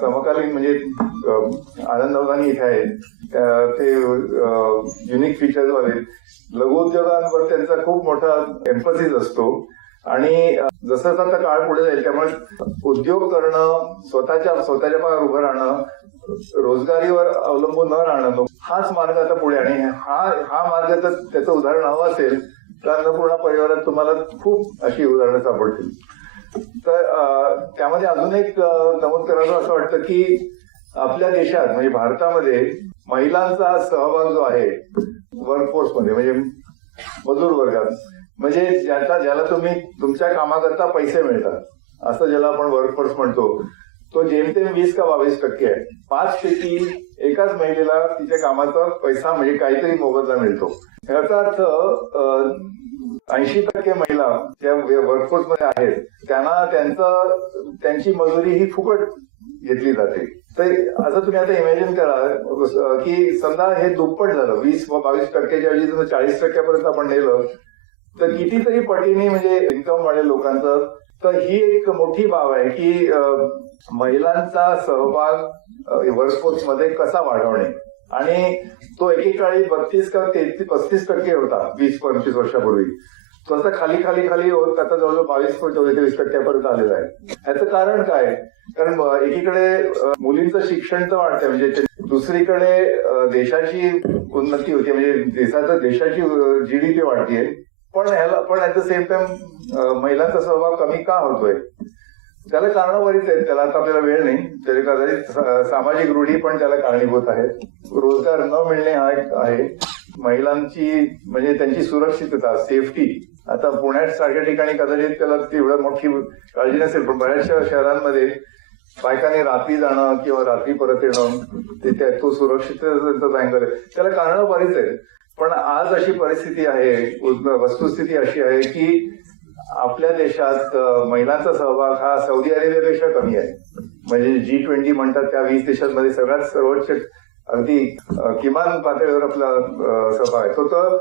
समकालीन म्हणजे आनंद अवधानी इथे आहे, ते युनिक फीचर्स वाले लघुउद्योगांवर त्यांचा खूप मोठा एम्फसिस असतो. आणि जसं आता काळ पुढे जाईल त्यामुळे उद्योग करणं, स्वतःच्या पायावर उभं राहणं, रोजगारीवर अवलंबून न राहणं, हाच मार्ग आता पुढे. आणि हा मार्ग जर त्याचं उदाहरण हवं असेल तर अन्नपूर्णा परिवारात तुम्हाला खूप अशी उदाहरणं सापडतील. तर त्यामध्ये अजून एक नमूद करायचं असं वाटतं की आपल्या देशात म्हणजे भारतामध्ये महिलांचा सहभाग जो आहे वर्कफोर्समध्ये, म्हणजे मजूर वर्गात, म्हणजे ज्याला तुम्ही तुमच्या कामाकरता पैसे मिळतात असं ज्याला आपण वर्कफोर्स म्हणतो, तो जेमतेम 20 का 22% आहे. 5 पैकी एकाच महिलेला तिच्या कामाचा पैसा म्हणजे काहीतरी मोबदला मिळतो. याचा अर्थ 80% महिला ज्या वर्कफोर्स मध्ये आहेत त्यांना त्यांची मजुरी ही फुकट घेतली जाते. तर असं तुम्ही आता इमॅजिन करा की समजा हे दुप्पट झालं, 20-22% ऐवजी जर 40% आपण नेलं तर कितीतरी पटीने म्हणजे इन्कम वाढेल लोकांचं. तर ही एक मोठी बाब आहे की महिलांचा सहभाग वर्कफोर्स मध्ये कसा वाढवणे. आणि तो एकेकाळी 32 का 35% होता 20-25 वर्षापूर्वी. तो आता खाली होत आता जवळजवळ 22-23% आलेला आहे. ह्याचं कारण काय? कारण एकीकडे मुलींचं शिक्षण तर वाढतंय, म्हणजे दुसरीकडे देशाची उन्नती होती, म्हणजे देशाची जीडीपी वाढतीये. पण ऍट द सेम टाइम महिलांचा सहभाग कमी का होतोय? त्याला कारण बरीच आहेत. त्याला आता आपल्याला वेळ नाही. तरी कदाचित सामाजिक रूढी पण त्याला कारणीभूत आहे. रोजगार न मिळणे हा एक आहे. महिलांची म्हणजे त्यांची सुरक्षितता, सेफ्टी. आता पुण्यात सारख्या ठिकाणी कदाचित त्याला तेवढं मोठी काळजी नसेल, पण बऱ्याचशा शहरांमध्ये बायकांनी रात्री जाणं किंवा रात्री परत येणं, तो सुरक्षिततेचा अँगल आहे. त्याला कारण बरीच आहेत. पण आज अशी परिस्थिती आहे, वस्तुस्थिती अशी आहे की आपल्या देशात महिलांचा सहभाग हा सौदी अरेबियापेक्षा कमी आहे. म्हणजे G20 म्हणतात त्या 20 देशांमध्ये सगळ्यात सर्वोच्च अगदी किमान पातळीवर आपला सहभाग आहे. तर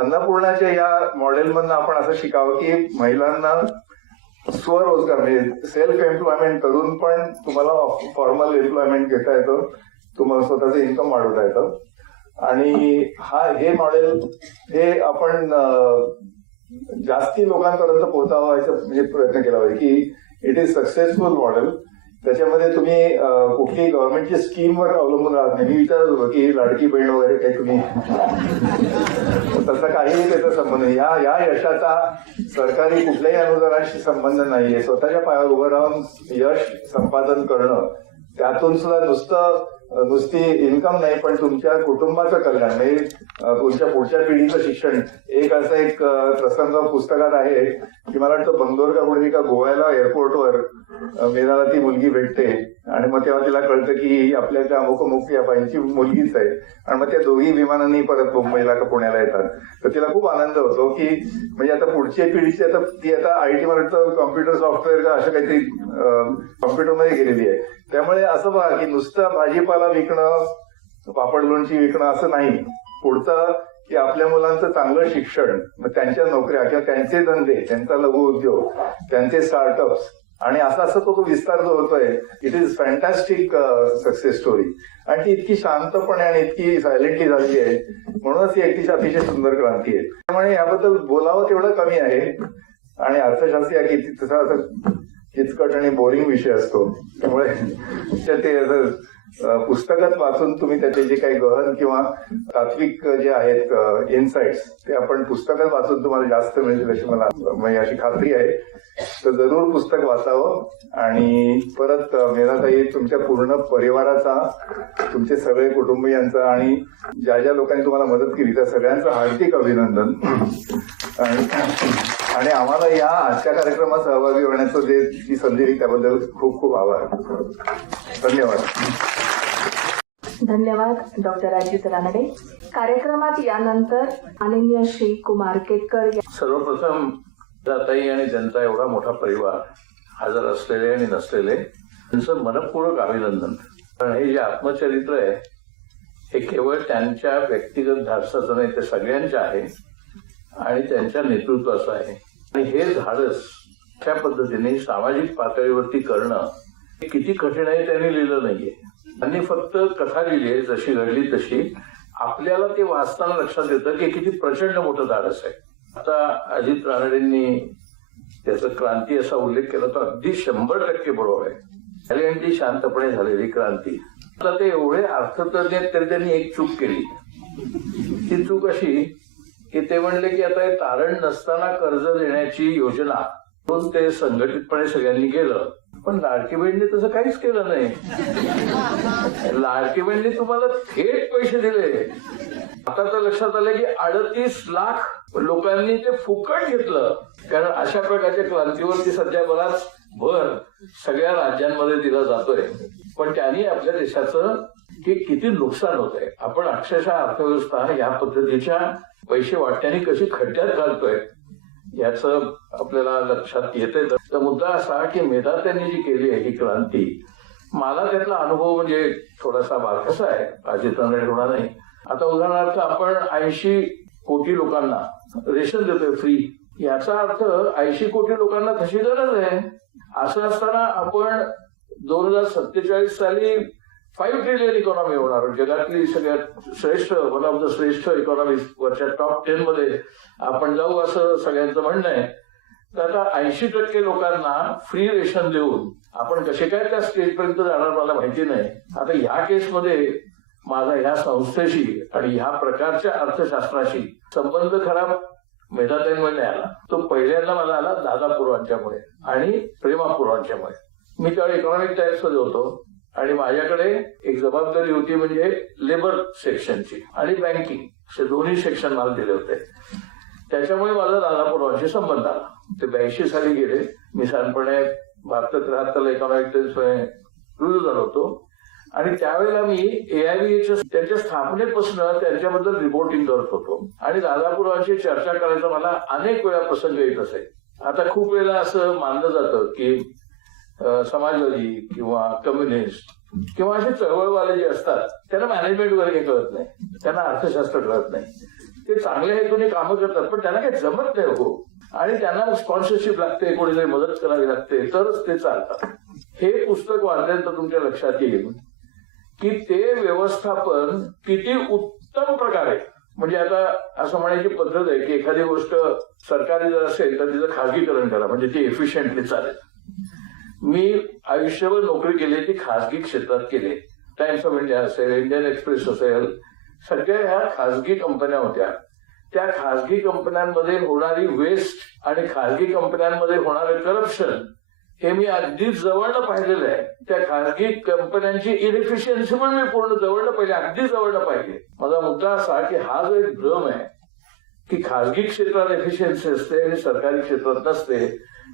अन्नपूर्णाच्या या मॉडेलमधनं आपण असं शिकावं की महिलांना स्वरोजगार म्हणजे सेल्फ एम्प्लॉयमेंट करून पण तुम्हाला फॉर्मल एम्प्लॉयमेंट घेता येतं, तुम्हाला स्वतःचं इन्कम वाढवता येतं. आणि हे मॉडेल हे आपण जास्ती लोकांपर्यंत पोहोचावं याचा म्हणजे प्रयत्न केला पाहिजे की इट इज सक्सेसफुल मॉडेल. त्याच्यामध्ये तुम्ही कुठलीही गव्हर्नमेंटच्या स्कीमवर अवलंबून राहत नाही. मी विचारत होतो की लाडकी बहीण वगैरे काही तुम्ही तसा काहीही त्याचा संबंध नाही. या यशाचा सरकारी कुठल्याही अनुदानाशी संबंध नाहीये. स्वतःच्या पायावर उभं राहून यश संपादन करणं, त्यातून सुद्धा नुसती इन्कम नाही पण तुमच्या कुटुंबाचं कल्याण, म्हणजे तुमच्या पुढच्या पिढीचं शिक्षण. एक प्रसंग पुस्तकात आहे की मला वाटतं बंगलोर का कुठे का गोव्याला एअरपोर्टवर मेधाला ती मुलगी भेटते आणि मग तेव्हा तिला कळतं की ही आपल्या त्या अमुक या बाईंची मुलगीच आहे. आणि मग त्या दोघी विमानांनी परत मुंबईला का पुण्याला येतात. तर तिला खूप आनंद होतो की म्हणजे आता पुढच्या पिढीची ती आता IT मध्ये कॉम्प्युटर सॉफ्टवेअर का असं काहीतरी कॉम्प्युटरमध्ये गेलेली आहे. त्यामुळे असं बघा की नुसतं भाजीपाला विकणं, पापड लोणची विकणं असं नाही. पुढचं की आपल्या मुलांचं चांगलं शिक्षण, मग त्यांच्या नोकऱ्या किंवा त्यांचे धंदे, त्यांचा लघु उद्योग, त्यांचे स्टार्टअप्स आणि असा तो विस्तार जो होतोय, it is fantastic success story. आणि ती इतकी शांतपणे आणि इतकी सायलेंटली झाली आहे, म्हणूनच ही अतिशय सुंदर क्रांती आहे. त्यामुळे याबद्दल बोलावं तेवढं कमी आहे. आणि अर्थशास्त्री हा की तसा असं किचकट आणि बोरिंग विषय असतो. त्यामुळे ते पुस्तकात वाचून तुम्ही त्याचे जे काही गहन किंवा तात्विक जे आहेत इन्साइट्स ते आपण पुस्तकात वाचून तुम्हाला जास्त मिळतील अशी मला अशी खात्री आहे. तर जरूर पुस्तक वाचावं. आणि परत मेधाताई तुमच्या पूर्ण परिवाराचा, तुमचे सगळे कुटुंबियांचा आणि ज्या लोकांनी तुम्हाला मदत केली त्या सगळ्यांचं हार्दिक अभिनंदन. आणि आम्हाला या आजच्या कार्यक्रमात सहभागी होण्याचं जी संधी दिली त्याबद्दल खूप खूप आभार. धन्यवाद. धन्यवाद डॉक्टर अजित रानडे. कार्यक्रमात यानंतर माननीय श्री कुमार केतकर. सर्वप्रथम ताई आणि त्यांचा एवढा मोठा परिवार हजर असलेले आणि नसलेले त्यांचं मनपूर्वक अभिनंदन. कारण हे जे आत्मचरित्र आहे हे केवळ त्यांच्या व्यक्तिगत धाडसाचं नाही, ते सगळ्यांचं आहे आणि त्यांच्या नेतृत्वाचं आहे. आणि हे धाडस अशा पद्धतीने सामाजिक पातळीवरती करणं हे किती कठीण आहे त्यांनी लिहिलं नाहीये. त्यांनी फक्त कथा लिहिली आहे जशी घडली तशी. आपल्याला ते वाचताना लक्षात येतं की किती प्रचंड मोठं धाडस आहे. आता अजित रानडेंनी त्याचा क्रांती असा उल्लेख केला तो अगदी 100% बरोबर आहे. ती शांतपणे झालेली क्रांती. आता ते एवढे अर्थतज्ञ आहेत तरी त्यांनी एक चूक केली. ती चूक अशी की ते म्हणले की आता हे तारण नसताना कर्ज देण्याची योजना म्हणून ते संघटितपणे सगळ्यांनी केलं. पण लाडकी बहिणीने तसं काहीच केलं नाही. लाडकी बहिणीने तुम्हाला थेट पैसे दिले. आता तर लक्षात आलं की 38 लाख लोकांनी ते फुकट घेतलं. कारण अशा प्रकारच्या क्रांतीवरती सध्या बराच भर सगळ्या राज्यांमध्ये दिला जातोय. पण त्यांनी आपल्या देशाचं किती नुकसान होत आहे. आपण अक्षरशः अर्थव्यवस्था या पद्धतीच्या पैसे वाटण्याने कशी खड्ड्यात घालतोय. याचं आपल्याला लक्षात येते. तर मुद्दा असा की मेधात्यांनी जी केली आहे ही क्रांती, मला त्यातला अनुभव म्हणजे थोडासा बारकसा आहे, अजितांना होणार नाही. आता उदाहरणार्थ आपण 80 कोटी लोकांना रेशन देतोय फ्री, याचा अर्थ 80 कोटी लोकांना तशी गरज आहे. असं असताना आपण 2047 साली 5 ट्रिलियन इकॉनॉमी होणार, जगातली सगळ्यात श्रेष्ठ, वन ऑफ द श्रेष्ठ इकॉनॉमी वरच्या टॉप 10 मध्ये आपण जाऊ असं सगळ्यांचं म्हणणं आहे. तर आता 80% लोकांना फ्री रेशन देऊन आपण कसे काय त्या स्टेजपर्यंत जाणार मला माहिती नाही. आता ह्या केसमध्ये माझा ह्या संस्थेशी आणि ह्या प्रकारच्या अर्थशास्त्राशी संबंध खरा मेधाताईंमुळे आला. तो पहिल्यांदा मला आला दादा पुरवांच्यामुळे आणि प्रेमा पुरवांच्यामुळे. मी त्यावेळी इकॉनॉमिक टाइम्स मध्ये होतो आणि माझ्याकडे एक जबाबदारी होती, म्हणजे लेबर सेक्शनची आणि बँकिंग, असे दोन्ही सेक्शन मला दिले होते. त्याच्यामुळे मला दादा पुरवांशी संबंध आला. ते 82 साली गेले. मी साधारणपणे भारतात 73 इकॉनॉमिक टाइम्स मध्ये रुजू झालो होतो आणि त्यावेळेला मी AIBA त्यांच्या स्थापनेपासून त्यांच्याबद्दल रिपोर्टिंग करत होतो आणि दादापुरांशी चर्चा करायचा मला अनेक वेळा प्रसंग येत असे. आता खूप वेळेला असं मानलं जातं की समाजवादी किंवा कम्युनिस्ट किंवा असे चळवळवाले जे असतात त्यांना मॅनेजमेंट वगैरे कळत नाही, त्यांना अर्थशास्त्र कळत नाही. ते चांगल्या हेतूने कामं करतात पण त्यांना काही जमत नाही हो, आणि त्यांना स्पॉन्सरशिप लागते, कोणीतरी मदत करावी लागते तरच ते चालतात. हे पुस्तक वाचल्यानंतर तुमच्या लक्षात येईल की ते व्यवस्थापन किती उत्तम प्रकारे, म्हणजे आता असं म्हणायची पद्धत आहे की एखादी गोष्ट सरकारी जर असेल तर तिचं खाजगीकरण करा म्हणजे ती एफिशियंटली चालेल. मी आयुष्यभर नोकरी केली ती खाजगी क्षेत्रात केली. टाइम्स ऑफ इंडिया असेल, इंडियन एक्सप्रेस असेल, सगळ्या ह्या खाजगी कंपन्या होत्या. त्या खाजगी कंपन्यांमध्ये होणारी वेस्ट आणि खाजगी कंपन्यांमध्ये होणारे करप्शन हे मी अगदी जवळनं पाहिलेलं आहे. त्या खाजगी कंपन्यांची इनएफिशियन्सी पण मी पूर्ण जवळनं पाहिली, अगदी जवळनं पाहिली. माझा मुद्दा असा की हा जो एक भ्रम आहे की खाजगी क्षेत्रात एफिशियन्सी असते आणि सरकारी क्षेत्रात नसते,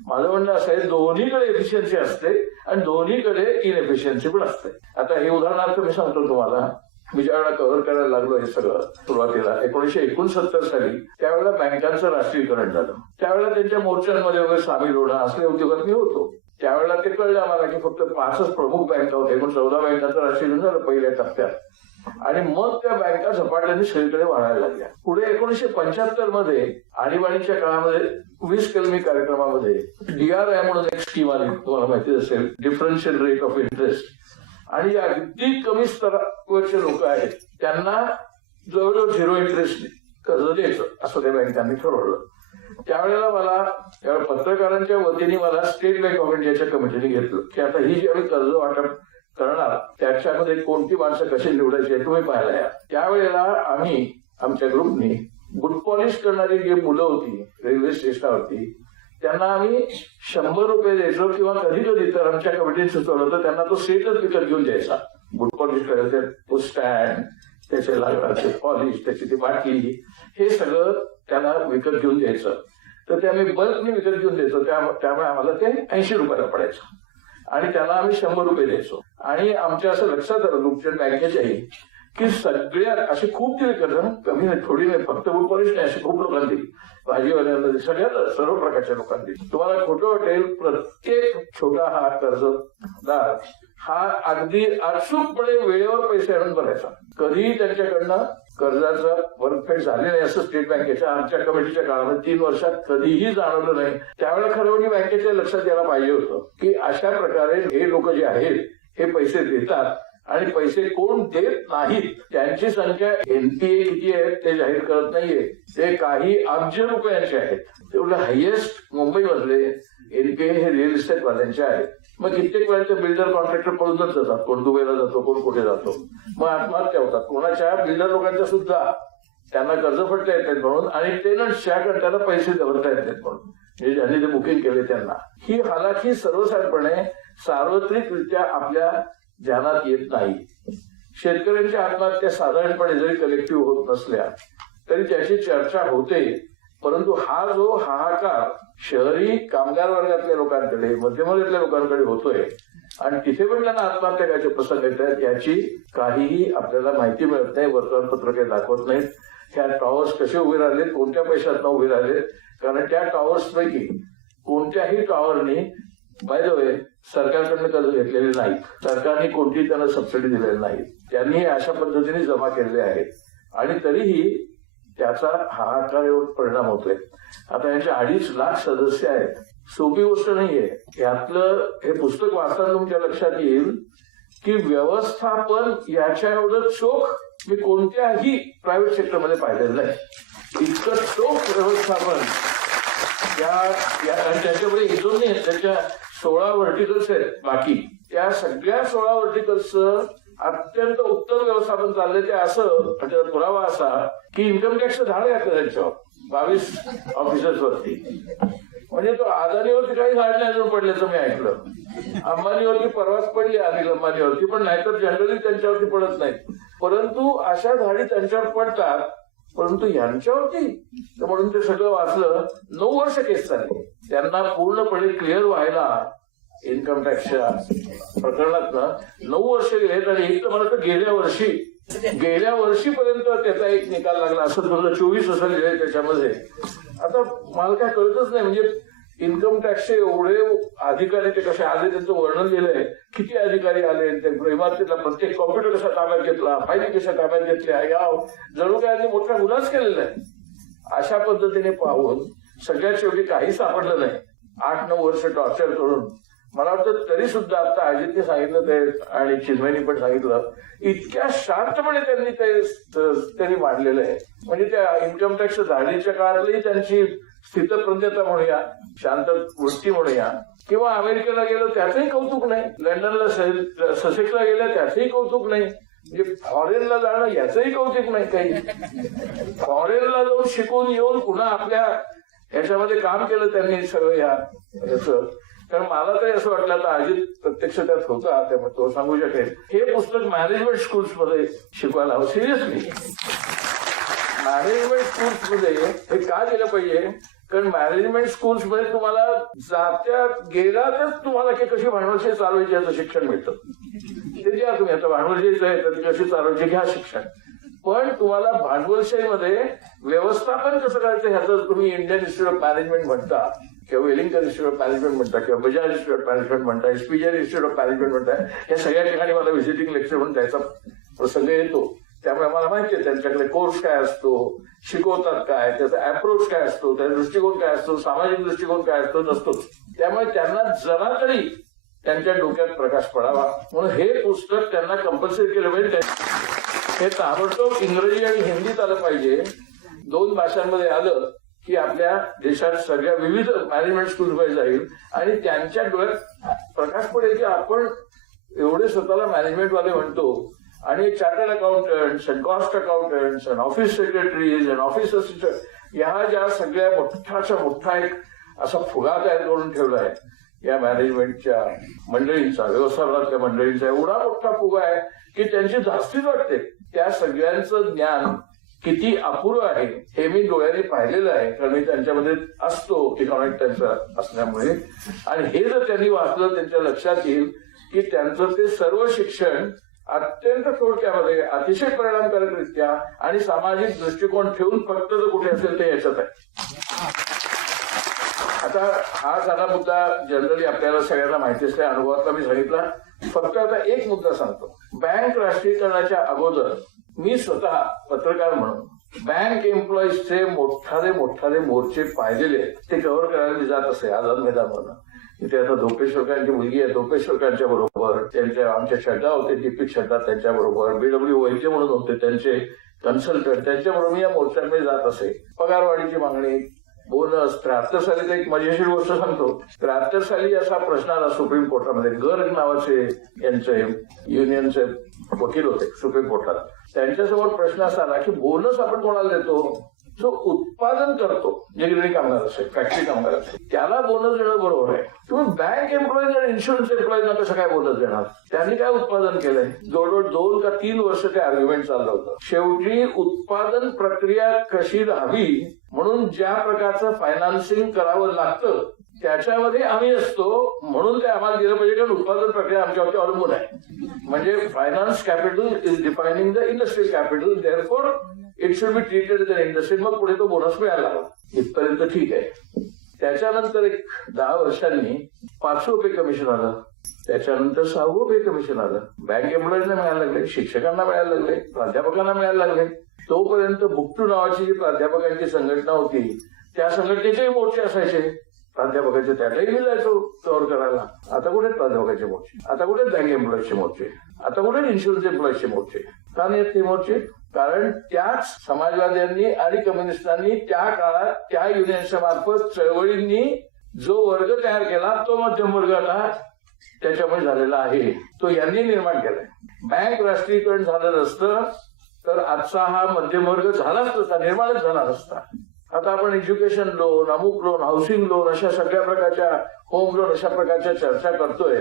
माझं म्हणणं असं आहे दोन्हीकडे एफिशियन्सी असते आणि दोन्हीकडे इनएफिशियन्सी पण असते. आता हे उदाहरणार्थ मी सांगतो तुम्हाला. मी ज्यावेळेला कव्हर करायला लागलो हे सगळं सुरुवातीला 1969 साली, त्यावेळेला बँकांचं राष्ट्रीयकरण झालं. त्यावेळेला त्यांच्या मोर्चांमध्ये वगैरे सामील होणं असल्या उद्योगात मी होतो. त्यावेळेला ते कळलं आम्हाला की फक्त 5च प्रमुख बँका होत्या, पण 14 बँकांचं राष्ट्रीयकरण झालं पहिल्या टप्प्यात. आणि मग त्या बँका झपाट्याने सगळीकडे वाढायला लागल्या. पुढे 1975 मध्ये आणीबाणीच्या काळामध्ये 20 कलमी कार्यक्रमामध्ये DRI म्हणून एक स्कीम आली, तुम्हाला माहिती असेल, डिफरन्शियल रेट ऑफ इंटरेस्ट. आणि अगदी कमी स्तरावरचे लोक आहेत त्यांना जवळजवळ 0 इंटरेस्ट कर्ज द्यायचं असं त्या बँकांनी ठरवलं. त्यावेळेला मला पत्रकारांच्या वतीने मला स्टेट बँक ऑफ इंडियाच्या कमिटीने घेतलं की आता ही ज्यावेळी कर्ज वाटप करणार त्याच्यामध्ये कोणती माणसं कशी निवडायची आहे तुम्ही पाहायला या. त्यावेळेला आम्ही आमच्या ग्रुपनी बुट पॉलिश करणारी जी मुलं होती रेल्वे स्टेशनवरती त्यांना आम्ही 100 रुपये द्यायचो किंवा कधी कधी तर आमच्या कमिटीने सुचवलं होतं त्यांना तो सेटच विकत घेऊन द्यायचा. बुट पॉलिश करायचं, तो स्टँड, त्याचे लागणारे पॉलिश, त्याची ती बाटली, हे सगळं त्याला विकत घेऊन द्यायचं. तर ते आम्ही बल्कने विकत घेऊन द्यायचो. त्यामुळे आम्हाला ते 80 रुपयाला पडायचं आणि त्याला आम्ही 100 रुपये द्यायचो. आणि आमच्या असं लक्षात आलं ग्रुपच्या बँकेच्याही की सगळ्या असे खूप दिले कर्ज, कमी नाही, थोडी नाही, फक्त बुट पॉलिश नाही, असे खूप लोकांनी दिली, भाजीवाल्यांना, सगळ्या सर्व प्रकारच्या लोकांनी. तुम्हाला खोटं वाटेल, प्रत्येक छोटा हा कर्जदार हा अगदी अचूकपणे वेळेवर पैसे आणून भरायचा. कधीही त्यांच्याकडनं कर्जाचा परतफेड झाली नाही असं स्टेट बँकेच्या आमच्या कमिटीच्या काळामध्ये 3 वर्षात कधीही जाणवलं नाही. त्यावेळेला खरं म्हणजे बँकेच्या लक्षात यायला पाहिजे होतं की अशा प्रकारे हे लोक जे आहेत हे पैसे देतात आणि पैसे कोण देत नाहीत त्यांची संख्या NPA किती आहेत ते जाहीर करत नाहीये, ते काही अब्ज रुपयांचे आहेत. तेवढे हायएस्ट मुंबईमधले NPA हे रिअल इस्टेट वाल्यांचे आहेत. मग कित्येक वेळा बिल्डर कॉन्ट्रॅक्टर पळूनच जातात, कोण दुबईला जातो, कोण कुठे जातो, मग आत्महत्या होतात. कोणाच्या बिल्डर लोकांच्या सुद्धा त्यांना कर्ज फेडता येत नाहीत म्हणून आणि टेनंट्सच्या त्यांना पैसे भरता येत नाहीत म्हणून, म्हणजे ज्यांनी ते बुकिंग केले त्यांना. ही हालाकी सर्वसाधारणपणे सार्वत्रिकरित्या आपल्या ध्यानात येत नाही. शेतकऱ्यांच्या आत्महत्या साधारणपणे जरी कलेक्टिव्ह होत नसल्या तरी त्याची चर्चा होते, परंतु हा जो हाहाकार शहरी कामगार वर्गातल्या लोकांकडे, मध्यमवर्गातल्या लोकांकडे होतोय आणि तिथे पण त्यांना आत्महत्या करायचे प्रसंग येतात याची काहीही आपल्याला माहिती मिळत नाही, वर्तमानपत्र काही दाखवत नाहीत. ह्या टॉवर्स कसे उभे राहिले, कोणत्या पैशातनं उभे राहिले, कारण त्या टॉवर्स पैकी कोणत्याही टॉवरनी बाय द वे सरकारकडनं कर्ज घेतलेले नाही, सरकारने कोणतीही त्यांना सबसिडी दिलेली नाही, त्यांनी अशा पद्धतीने जमा केलेले आहेत आणि तरीही त्याचा हाहाकारावर परिणाम होतोय. आता यांचे 2.5 लाख सदस्य आहेत, सोपी गोष्ट नाहीये. यातलं हे पुस्तक वाचताना तुमच्या लक्षात येईल की व्यवस्थापन याच्या एवढं चोख मी कोणत्याही प्रायव्हेट सेक्टरमध्ये पाहिलेलं नाही. इतकं चोख व्यवस्थापन त्याच्याकडे इथून नाही, त्याच्या 16 व्हर्टिकल्स आहेत. बाकी त्या सगळ्या 16 व्हर्टिकल्स अत्यंत उत्तम व्यवस्थापन चाललंय. ते असं म्हणजे पुरावा असा की इन्कम टॅक्स धाड घातलं त्यांच्यावर 22 ऑफिसर्स वरती. म्हणजे तो अदानीवरती काही झाड नाही अजून पडल्याचं मी ऐकलं. अंबानीवरती परवाच पडली, अनिल अंबानीवरती, पण नाहीतर जनरली त्यांच्यावरती पडत नाहीत. परंतु अशा धाडी त्यांच्यावर पडतात, परंतु यांच्यावरती. म्हणून ते सगळं वाचलं. 9 वर्ष केस चालली. त्यांना पूर्णपणे क्लिअर व्हायला इन्कम टॅक्सच्या प्रकरणात 9 वर्ष गेलेत. आणि एक तर मला तर गेल्या वर्षीपर्यंत त्याचा एक निकाल लागला असं 2024 असं लिहिलंय त्याच्यामध्ये. आता मला काय कळतच नाही, म्हणजे इन्कम टॅक्सचे एवढे अधिकारी ते कसे आले त्यांचं वर्णन लिहिलंय. किती अधिकारी आले, इमारतीला प्रत्येक कॉम्प्युटर कसा ताब्यात घेतला, फायली कशा ताब्यात घेतल्या, या जणू काय मोठा गुन्हाच केलेला आहे. अशा पद्धतीने पाहून सगळ्यात शेवटी काही सापडलं नाही. 8-9 वर्ष टॉर्चर करून मला वाटतं तरी सुद्धा आता अजितने सांगितलं ते आणि चिन्मयनी पण सांगितलं, इतक्या शांतपणे त्यांनी मांडलेलं आहे. म्हणजे त्या इन्कम टॅक्स धाडीच्या काळातली त्यांची स्थितप्रज्ञता म्हणूया, शांत वृत्ती म्हणूया, किंवा अमेरिकेला गेलो त्याचंही कौतुक नाही, लंडनला ससेक्सला गेलं त्याचंही कौतुक नाही, म्हणजे फॉरेनला जाणं याचंही कौतुक नाही. काही फॉरेनला जाऊन शिकून येऊन पुन्हा आपल्या ह्याच्यामध्ये काम केलं त्यांनी सगळं याचं. कारण मला तरी असं वाटलं, आता अजित प्रत्यक्ष त्यात होता त्यामुळे तो सांगू शकेल. हे पुस्तक मॅनेजमेंट स्कूल्स मध्ये शिकवायला हवं. सिरियसली मॅनेजमेंट स्कूल्स मध्ये हे का दिलं पाहिजे? कारण मॅनेजमेंट स्कूल्स मध्ये तुम्हाला गेल्यातच तुम्हाला की कशी भांडवलशाही चालवायची याचं शिक्षण मिळतं. ते ज्या तुम्ही आता भांडवलशाहीच आहे तर ती कशी चालवायची घ्या शिक्षण. पण तुम्हाला भांडवलशाहीमध्ये व्यवस्थापन कसं करायचं ह्याचं तुम्ही इंडियन इन्स्टिट्यूट ऑफ मॅनेजमेंट म्हणता, किंवा वेलिंग्टन इन्स्टिट्यूट ऑफ मॅनेजमेंट म्हणता, किंवा बजाज इन्स्टिट्यूट ऑफ मॅनेजमेंट म्हणता, एसपीजीआर इन्स्टिट्यूट ऑफ मॅनेजमेंट म्हणता, या सगळ्या ठिकाणी मला व्हिजिटिंग लेक्चर म्हणून जायचा प्रसंग येतो. त्यामुळे मला माहिती आहे त्यांच्याकडे कोर्स काय असतो, शिकवतात काय, त्याचा अप्रोच काय असतो, त्याचा दृष्टिकोन काय असतो, सामाजिक दृष्टिकोन काय असतो, नसतोच. त्यामुळे त्यांना जरा तरी त्यांच्या डोक्यात प्रकाश पडावा म्हणून हे पुस्तक त्यांना कंपल्सरी केलं पाहिजे. हे ताबडतोब इंग्रजी आणि हिंदीत आलं पाहिजे. 2 भाषांमध्ये आलं की आपल्या देशात सगळ्या विविध मॅनेजमेंट स्कूलमध्ये जाईल आणि त्यांच्या डोळ्यात प्रकाश पडेल की आपण एवढे स्वतःला मॅनेजमेंटवाले म्हणतो आणि chartered accountants and cost accountants and office secretaries and office assistant ह्या ज्या सगळ्या मोठा एक असा फुगा तयार करून ठेवला आहे या मॅनेजमेंटच्या मंडळींचा, व्यवस्थापनातल्या मंडळींचा एवढा मोठा फुगा आहे की त्यांची धास्तीच वाटते. त्या सगळ्यांचं ज्ञान किती अपुरं आहे हे मी डोळ्याने पाहिलेलं आहे, कारण मी त्यांच्यामध्ये असतो इकॉनॉमिक त्यांचा असल्यामुळे. आणि हे जर त्यांनी वाचलं त्यांच्या लक्षात येईल की त्यांचं ते सर्व शिक्षण अत्यंत थोडक्यामध्ये अतिशय परिणामकारकरित्या आणि सामाजिक दृष्टिकोन ठेवून फक्त जर कुठे असेल ते याच्यात आहे. आता हा साधा मुद्दा जनरली आपल्याला सगळ्यांना माहिती असल्या अनुभवातला मी सांगितला. फक्त आता एक मुद्दा सांगतो. बँक राष्ट्रीयकरणाच्या अगोदर मी स्वतः पत्रकार म्हणून बँक एम्प्लॉईजचे मोठाले मोर्चे पाहिलेले, ते कव्हर करायला मी जात असे आझाद मैदानावर. इथे आता धोपेश्वरकरांची मुलगी आहे, धोपेश्वरकरांच्या बरोबर त्यांच्या आमच्या श्रद्धा होते, दीपिक श्रद्धा त्यांच्या बरोबर, BW वैद्य म्हणून होते त्यांचे कन्सल्टंट, त्यांच्याबरोबर मी या मोर्चांमध्ये जात असे. पगारवाढीची मागणी, बोनस. 73 साली तर एक मजेशीर गोष्ट सांगतो. 73 साली असा प्रश्न आला सुप्रीम कोर्टामध्ये. गर्ग नावाचे यांचे युनियनचे वकील होते सुप्रीम कोर्टात. त्यांच्यासमोर प्रश्न असा आला की बोनस आपण कोणाला देतो? जो उत्पादन करतो, जे गिरणी कामगार असेल, फॅक्टरी कामगार असेल, त्याला बोनस देणं बरोबर आहे. तुम्ही बँक एम्प्लॉईज आणि इन्शुरन्स एम्प्लॉईजना कसं काय बोनस देणार? त्यांनी काय उत्पादन केलंय? जवळजवळ 2 का 3 वर्ष ते आर्ग्युमेंट चाललं होतं. शेवटी उत्पादन प्रक्रिया कशी राहावी म्हणून ज्या प्रकारचं फायनान्सिंग करावं लागतं त्याच्यामध्ये आम्ही असतो म्हणून ते आम्हाला दिलं पाहिजे, कारण उत्पादन प्रक्रिया आमच्यावरती अवलंबून आहे. म्हणजे finance capital is defining the industrial capital, therefore it should be treated in industry. मग पुढे तो बोनस मिळायला लागला. इथपर्यंत ठीक आहे. त्याच्यानंतर एक 10 वर्षांनी 500 पे कमिशन आलं. त्याच्यानंतर 600 पे कमिशन आलं. बँक एम्प्लॉईजला मिळायला लागले, शिक्षकांना मिळायला लागले, प्राध्यापकांना मिळायला लागले. तोपर्यंत बुकटू नावाची जी प्राध्यापकांची संघटना होती त्या संघटनेचेही मोर्चे असायचे. प्राध्यापकाचे त्यालाही मी जायचो कव्हर करायला. आता कुठे प्राध्यापकाचे मोर्चे, आता कुठे बँक एम्प्लॉईजचे मोर्चे, आता कुठे इन्शुरन्स एम्प्लॉईजचे मोर्चे. का नाही ते मोर्चे? कारण त्याच समाजवाद्यांनी आणि कम्युनिस्टांनी त्या काळात त्या युनियनच्या मार्फत चळवळींनी जो वर्ग तयार केला तो मध्यम वर्ग आता त्याच्यामुळे झालेला आहे. तो यांनी निर्माण केलाय. बँक राष्ट्रीयकरण झालं नसतं तर आजचा हा मध्यम वर्ग झालाच नसता, निर्माणच झाला नसता. आता आपण एज्युकेशन लोन, अमुक लोन, हाऊसिंग लोन, अशा सगळ्या प्रकारच्या होम लोन, अशा प्रकारच्या चर्चा करतोय.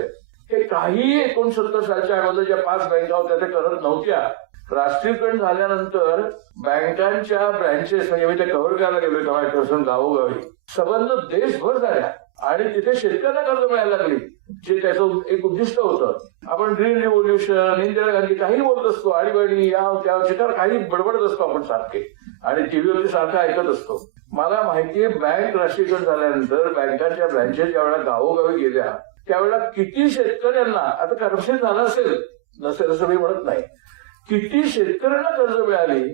हे काही 69 सालच्या अगोदर ज्या 5 बँका होत्या त्या करत नव्हत्या. राष्ट्रीयकरण झाल्यानंतर बँकांच्या ब्रँचेस, म्हणजे मी ते कव्हर करायला गेलो तेव्हा गावोगावी संबंध देशभर झाल्या आणि तिथे शेतकऱ्यांना कर्ज मिळायला लागली, जे त्याचं एक उद्दिष्ट होतं. आपण ग्रीन रिव्होल्युशन, इंदिरा गांधी काही बोलत असतो, आणीबाणी याव त्याव चिकार काही बडबडत असतो आपण सारखे आणि टीव्हीवरती सारखं ऐकत असतो. मला माहितीये बँक राष्ट्रीयकरण झाल्यानंतर बँकांच्या ब्रँचेस ज्यावेळेला गावोगावी गेल्या त्यावेळेला किती शेतकऱ्यांना, आता करप्शन झालं असेल नसेल असं मी म्हणत नाही, किती शेतकऱ्यांना कर्ज मिळाली.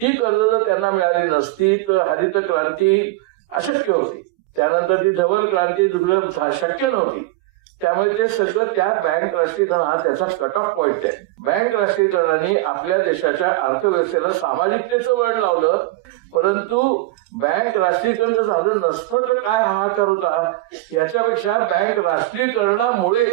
ती कर्ज जर त्यांना मिळाली नसती तर हरित क्रांती अशक्य होती. त्यानंतर ती धवल क्रांती दुर्लभ शक्य नव्हती. त्यामुळे ते सगळं त्या बँक राष्ट्रीयकरण हा त्याचा कट ऑफ पॉइंट आहे. बँक राष्ट्रीयकरणाने आपल्या देशाच्या अर्थव्यवस्थेला सामाजिकतेचं वळण लावलं. परंतु बँक राष्ट्रीयकरण जर झालं नसतं तर काय हाहाकार होता, याच्यापेक्षा बँक राष्ट्रीयकरणामुळे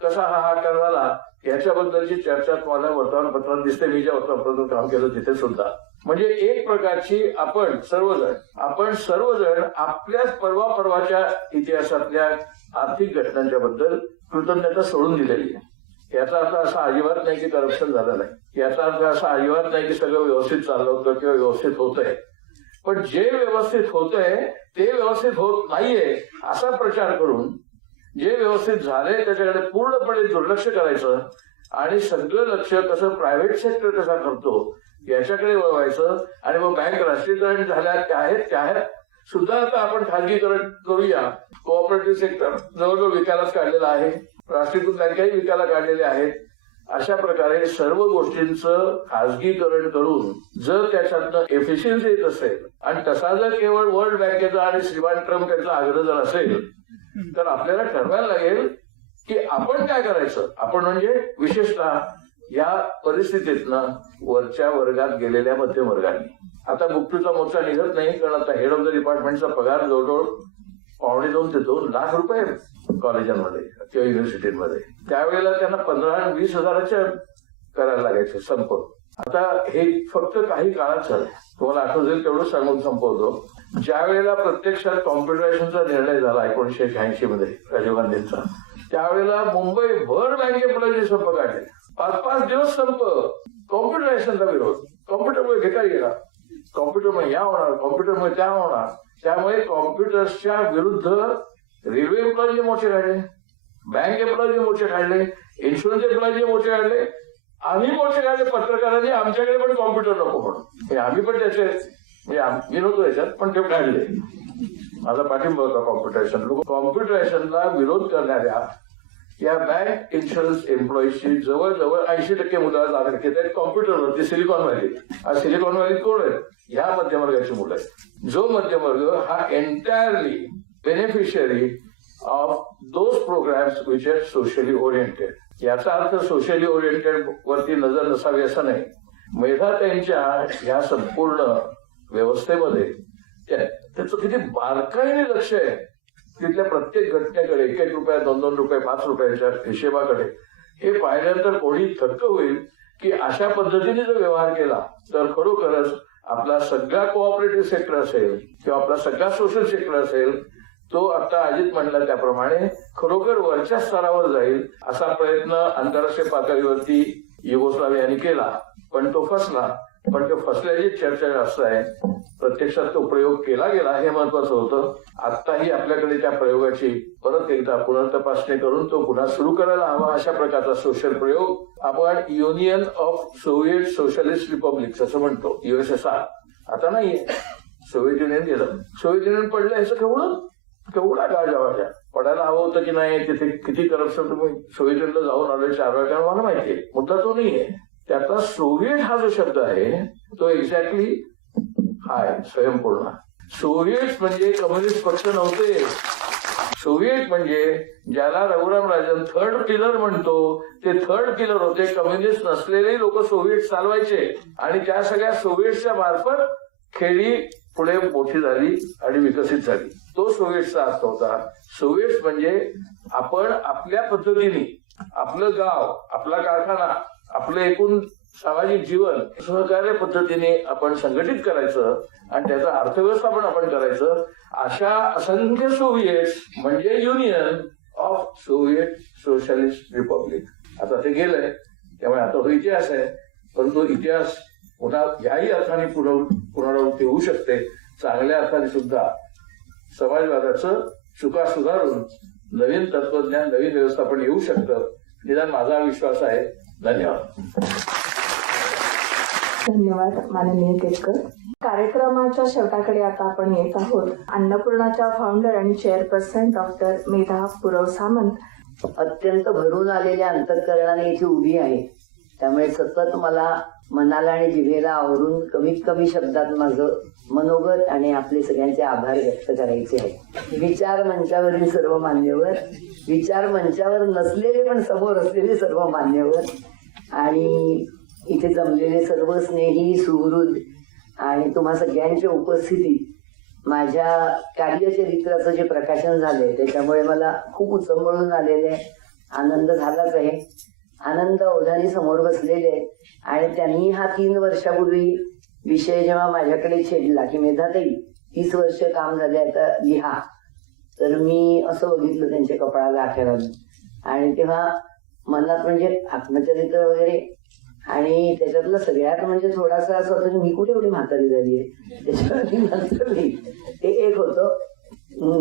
कसा हाहाकार झाला याच्याबद्दलची चर्चा तुम्हाला वर्तमानपत्रात दिसते. मी ज्या वर्तमानपत्रात काम केलं तिथे सुद्धा. म्हणजे एक प्रकारची आपण सर्वजण आपल्याच परवाच्या इतिहासातल्या आर्थिक घटनांच्या बद्दल कृतज्ञता सोडून दिलेली आहे. याचा अर्थ असा अजिबात नाही की करप्शन झालं नाही. याचा अर्थ असा अजिबात नाही की सगळं व्यवस्थित चाललं होतं किंवा व्यवस्थित होतंय. पण जे व्यवस्थित होतंय ते व्यवस्थित होत नाहीये असा प्रचार करून जे व्यवस्थित झालंय त्याच्याकडे पूर्णपणे दुर्लक्ष करायचं आणि सगळं लक्ष कसं प्रायव्हेट सेक्टर कसा करतो याच्याकडे वळवायचं. आणि मग बँक राष्ट्रीयकरण झाल्या त्या सुद्धा आता आपण खाजगीकरण करूया. कोऑपरेटिव्ह सेक्टर जवळजवळ विकायलाच काढलेलं आहे. राष्ट्रीयकृत बँकाही विकायला काढलेल्या आहेत. अशा प्रकारे सर्व गोष्टींचं खाजगीकरण करून जर त्याच्यातनं एफिशियन्सी येत असेल आणि तसा जर केवळ वर्ल्ड बँकेचा आणि श्रीमान ट्रम्प यांचा आग्रह जर असेल तर आपल्याला ठरवायला लागेल की आपण काय करायचं. आपण म्हणजे विशेषतः या परिस्थितीतनं वरच्या वर्गात गेलेल्या मध्यम वर्गांनी. आता बुकटूचा मोर्चा निघत नाही कारण आता हेड ऑफ द डिपार्टमेंटचा पगार जवळजवळ 2.5 ते 2 लाख रुपये कॉलेजांमध्ये किंवा युनिव्हर्सिटीमध्ये. त्यावेळेला त्यांना 15 आणि 20 हजाराच्या करायला लागायचं संप. आता हे फक्त काही काळात झालं. तुम्हाला आठवत जाईल तेवढं सांगून संपवतो. ज्या वेळेला प्रत्यक्षात कॉम्प्युटरायझेशनचा निर्णय झाला 1986 मध्ये राजीव गांधींचा, त्यावेळेला मुंबईभर बँक एम्प्लॉईजने संप काढले. 5-5 दिवस संप. कॉम्प्युटरायझेशनचा विरोध. कॉम्प्युटरमुळे घेता येणार, कॉम्प्युटरमुळे या होणार, कॉम्प्युटरमुळे त्या होणार. त्यामुळे कॉम्प्युटर्सच्या विरुद्ध रेल्वे एम्प्लॉईजने मोर्चे काढले, बँक एम्प्लॉईजने मोर्चे काढले, इन्शुरन्स एम्प्लॉईजने मोर्चे काढले. आम्ही मोर्चे काढले पत्रकारांनी आमच्याकडे पण कॉम्प्युटर नको म्हणून. आम्ही पण त्याचे म्हणजे मी नव्हतो याच्यात पण ते काढले. माझा पाठिंबा होता कॉम्प्युटरायझेशन. लोक कॉम्प्युटरायझेशनला विरोध करणाऱ्या या बँक इन्शुरन्स एम्प्लॉईजची जवळजवळ 80% मुलं लागत आहेत कॉम्प्युटरवरती. Silicon valley. आज सिलिकॉन व्हॅलीत कोण आहेत? ह्या मध्यमवर्गाची मुलं आहेत. जो मध्यमवर्ग हा entirely beneficiary of those programs which are socially oriented. याचा अर्थ सोशली ओरिएंटेड वरती नजर नसावी असं नाही. मेधाताईंच्या ह्या संपूर्ण व्यवस्थेमध्ये त्याचं किती बारकाईने लक्ष आहे. तिथल्या प्रत्येक घटनेकडे 1-1 रुपया, 2-2 रुपये, 5 रुपयाच्या हिशेबाकडे. हे पाहिल्यानंतर कोणी थक्क होईल की अशा पद्धतीने जर व्यवहार केला तर खरोखरच आपला सगळा कोऑपरेटिव्ह सेक्टर असेल किंवा आपला सगळा सोशल सेक्टर असेल तो आता अजित म्हणला त्याप्रमाणे खरोखर वरच्या स्तरावर जाईल. असा प्रयत्न आंतरराष्ट्रीय पातळीवरती युगोस्लावियाने केला पण तो फसला. पण ते फसल्याची चर्चा जास्त आहे. प्रत्यक्षात तो प्रयोग केला गेला हे महत्वाचं होतं. आत्ताही आपल्याकडे त्या प्रयोगाची परत एकदा पुनर्तपासणी करून तो पुन्हा सुरू करायला हवा अशा प्रकारचा सोशल प्रयोग आपण union of Soviet socialist republics असं म्हणतो, USSR. आता नाहीये, सोव्हिएत युनियन गेलं. सोव्हिएत युनियन पडलं ह्याचं केवढा गाजावाजा. पडायला हवं होतं की नाही, तिथे किती करप्शन. तुम्ही सोव्हिएत युनियनला जाऊन आले 4 वेळा, मला माहितीये. मुद्दा तो नाहीये. त्यातला सोव्हिएट हा जो शब्द आहे तो एक्झॅक्टली हाय स्वयंपूर्ण. सोव्हिएट म्हणजे कम्युनिस्ट पक्ष नव्हते. सोव्हिएट म्हणजे ज्याला रघुराम राजन थर्ड पिलर म्हणतो, ते थर्ड पिलर होते. कम्युनिस्ट नसलेले लोक सोव्हिएट चालवायचे आणि त्या सगळ्या सोव्हिएटच्या मार्फत खेळी पुढे मोठी झाली आणि विकसित झाली. तो सोव्हिएटचा अर्थ होता. सोव्हिएट म्हणजे आपण आपल्या पद्धतीने आपलं गाव, आपला कारखाना, आपलं एकूण सामाजिक जीवन सहकार्य पद्धतीने आपण संघटित करायचं आणि त्याचं अर्थव्यवस्थापन आपण करायचं. अशा असंख्य सोव्हिएट्स म्हणजे union of Soviet socialist Republic. आता ते गेलंय, त्यामुळे आता तो इतिहास आहे. परंतु इतिहास पुन्हा याही अर्थाने पुनरावृत्ती होऊ शकते. चांगल्या अर्थाने सुद्धा समाजवादाचं चुका सुधारून नवीन तत्वज्ञान, नवीन व्यवस्थापन येऊ शकतं, निदान माझा विश्वास आहे. धन्यवाद. धन्यवाद माननीय केतकर. कार्यक्रमाच्या शेवटाकडे आता आपण येत आहोत. अन्नपूर्णाच्या फाउंडर आणि चेअरपर्सन डॉक्टर मेधा पुरव सामंत अत्यंत भरून आलेल्या अंतःकरणाने इथे उभी आहे. त्यामुळे सतत मला मनाला आणि जिभेला आवरून कमीत कमी शब्दात माझं मनोगत आणि आपले सगळ्यांचे आभार व्यक्त करायचे आहेत. विचार मंचावरील सर्व मान्यवर, विचार मंचावर नसलेले पण समोर असलेले सर्व मान्यवर आणि इथे जमलेले सर्व स्नेही सुहृद आणि तुम्हा सगळ्यांच्या उपस्थितीत माझ्या कार्यचरित्राचं जे प्रकाशन झालंय त्याच्यामुळे मला खूप उचंबळून आलेले आनंद झालाच आहे. आनंद अवधानी समोर बसलेले आणि त्यांनी हा 3 वर्षापूर्वी विषय जेव्हा माझ्याकडे छेडला की मेधाताई 30 वर्ष काम झाले आता लिहा, तर मी असं बघितलं त्यांच्या कपाळाला आठ्या घालून आणि तेव्हा मनात म्हणजे आत्मचरित्र वगैरे आणि त्याच्यातलं सगळ्यात म्हणजे थोडासा असं होतं की मी कुठे एवढी म्हातारी झाली आहे त्याच्यावरती नंतर ते एक होतं.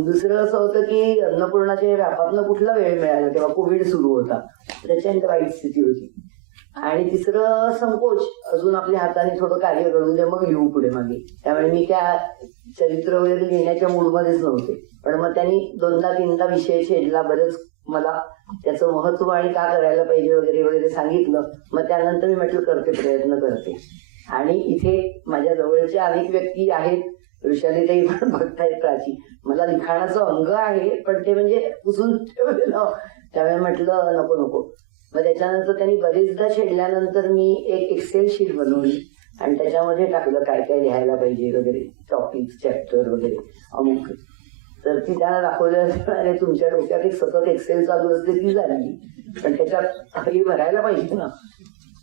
दुसरं असं होतं की अन्नपूर्णाच्या व्यापातनं कुठला वेळ मिळाला, तेव्हा कोविड सुरू होता, प्रचंड वाईट स्थिती होती. आणि तिसरं संकोच, अजून आपल्या हाताने थोडं कार्य करून दे मग येऊ पुढे मागे. त्यामुळे मी त्या चरित्र वगैरे लिहिण्याच्या मूडमध्येच नव्हते. पण मग त्यांनी 2दा-3दा विषय छेडला, बरंच मला त्याचं महत्व आणि का करायला पाहिजे वगैरे वगैरे सांगितलं. मग त्यानंतर मी म्हटलं प्रयत्न करते. आणि इथे माझ्या जवळच्या अनेक व्यक्ती आहेत, वृषालीताई पण बघतायत, प्राची. मला लिखाणाचं अंग आहे पण ते म्हणजे पुसून ठेवलेलं, त्यामुळे म्हटलं नको. मग त्याच्यानंतर त्यांनी बरेचदा छेडल्यानंतर मी एक एक्सेल शीट बनवली आणि त्याच्यामध्ये टाकलं काय काय लिहायला पाहिजे वगैरे, टॉपिक, चॅप्टर वगैरे अमुक. तर ती त्यांना दाखवलं, अरे तुमच्या डोक्यात एक सतत एक्सेल चालू असते ती झाली, पण त्याच्यात हे भरायला पाहिजे ना.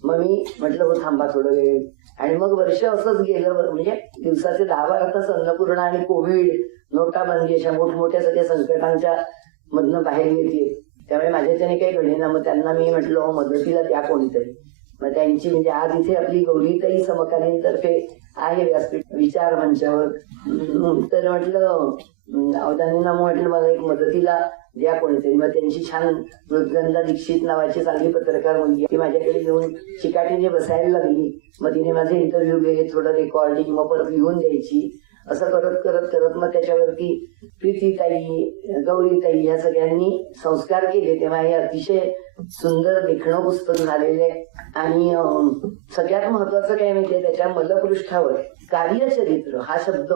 मग मी म्हटलं हो थांबा थोडं वेळ. आणि मग वर्ष असंच गेलं, म्हणजे दिवसाचे 10-12 तास अन्नपूर्णा आणि कोविड, नोटाबंदी अशा मोठमोठ्या सगळ्या संकटांच्या मधनं बाहेर येते. त्यामुळे माझ्याच्याने काही घडेना. मग त्यांना मी म्हटलं मदतीला त्या कोणीतरी. मग त्यांची म्हणजे आज इथे आपली गौरीताई समकालीन तर्फे आहे व्यासपीठ विचार मंचावर. तर म्हटलं अवधानींना म्हटलं मला एक मदतीला द्या कोणीतरी. मग त्यांची छान मृदगंधा दीक्षित नावाची चांगली पत्रकार मुलगी ती माझ्याकडे येऊन चिकाटीने बसायला लागली. मग तिने माझे इंटरव्ह्यू घे, थोडं रेकॉर्डिंग, मग परत लिहून द्यायची. असं करत मग त्याच्यावरती प्रीतीताई, गौरीताई या सगळ्यांनी संस्कार केले. तेव्हा हे अतिशय सुंदर देखणं पुस्तक झालेले. आणि सगळ्यात महत्वाचं काय माहितीये, त्याच्या मलपृष्ठावर कार्यचरित्र हा शब्द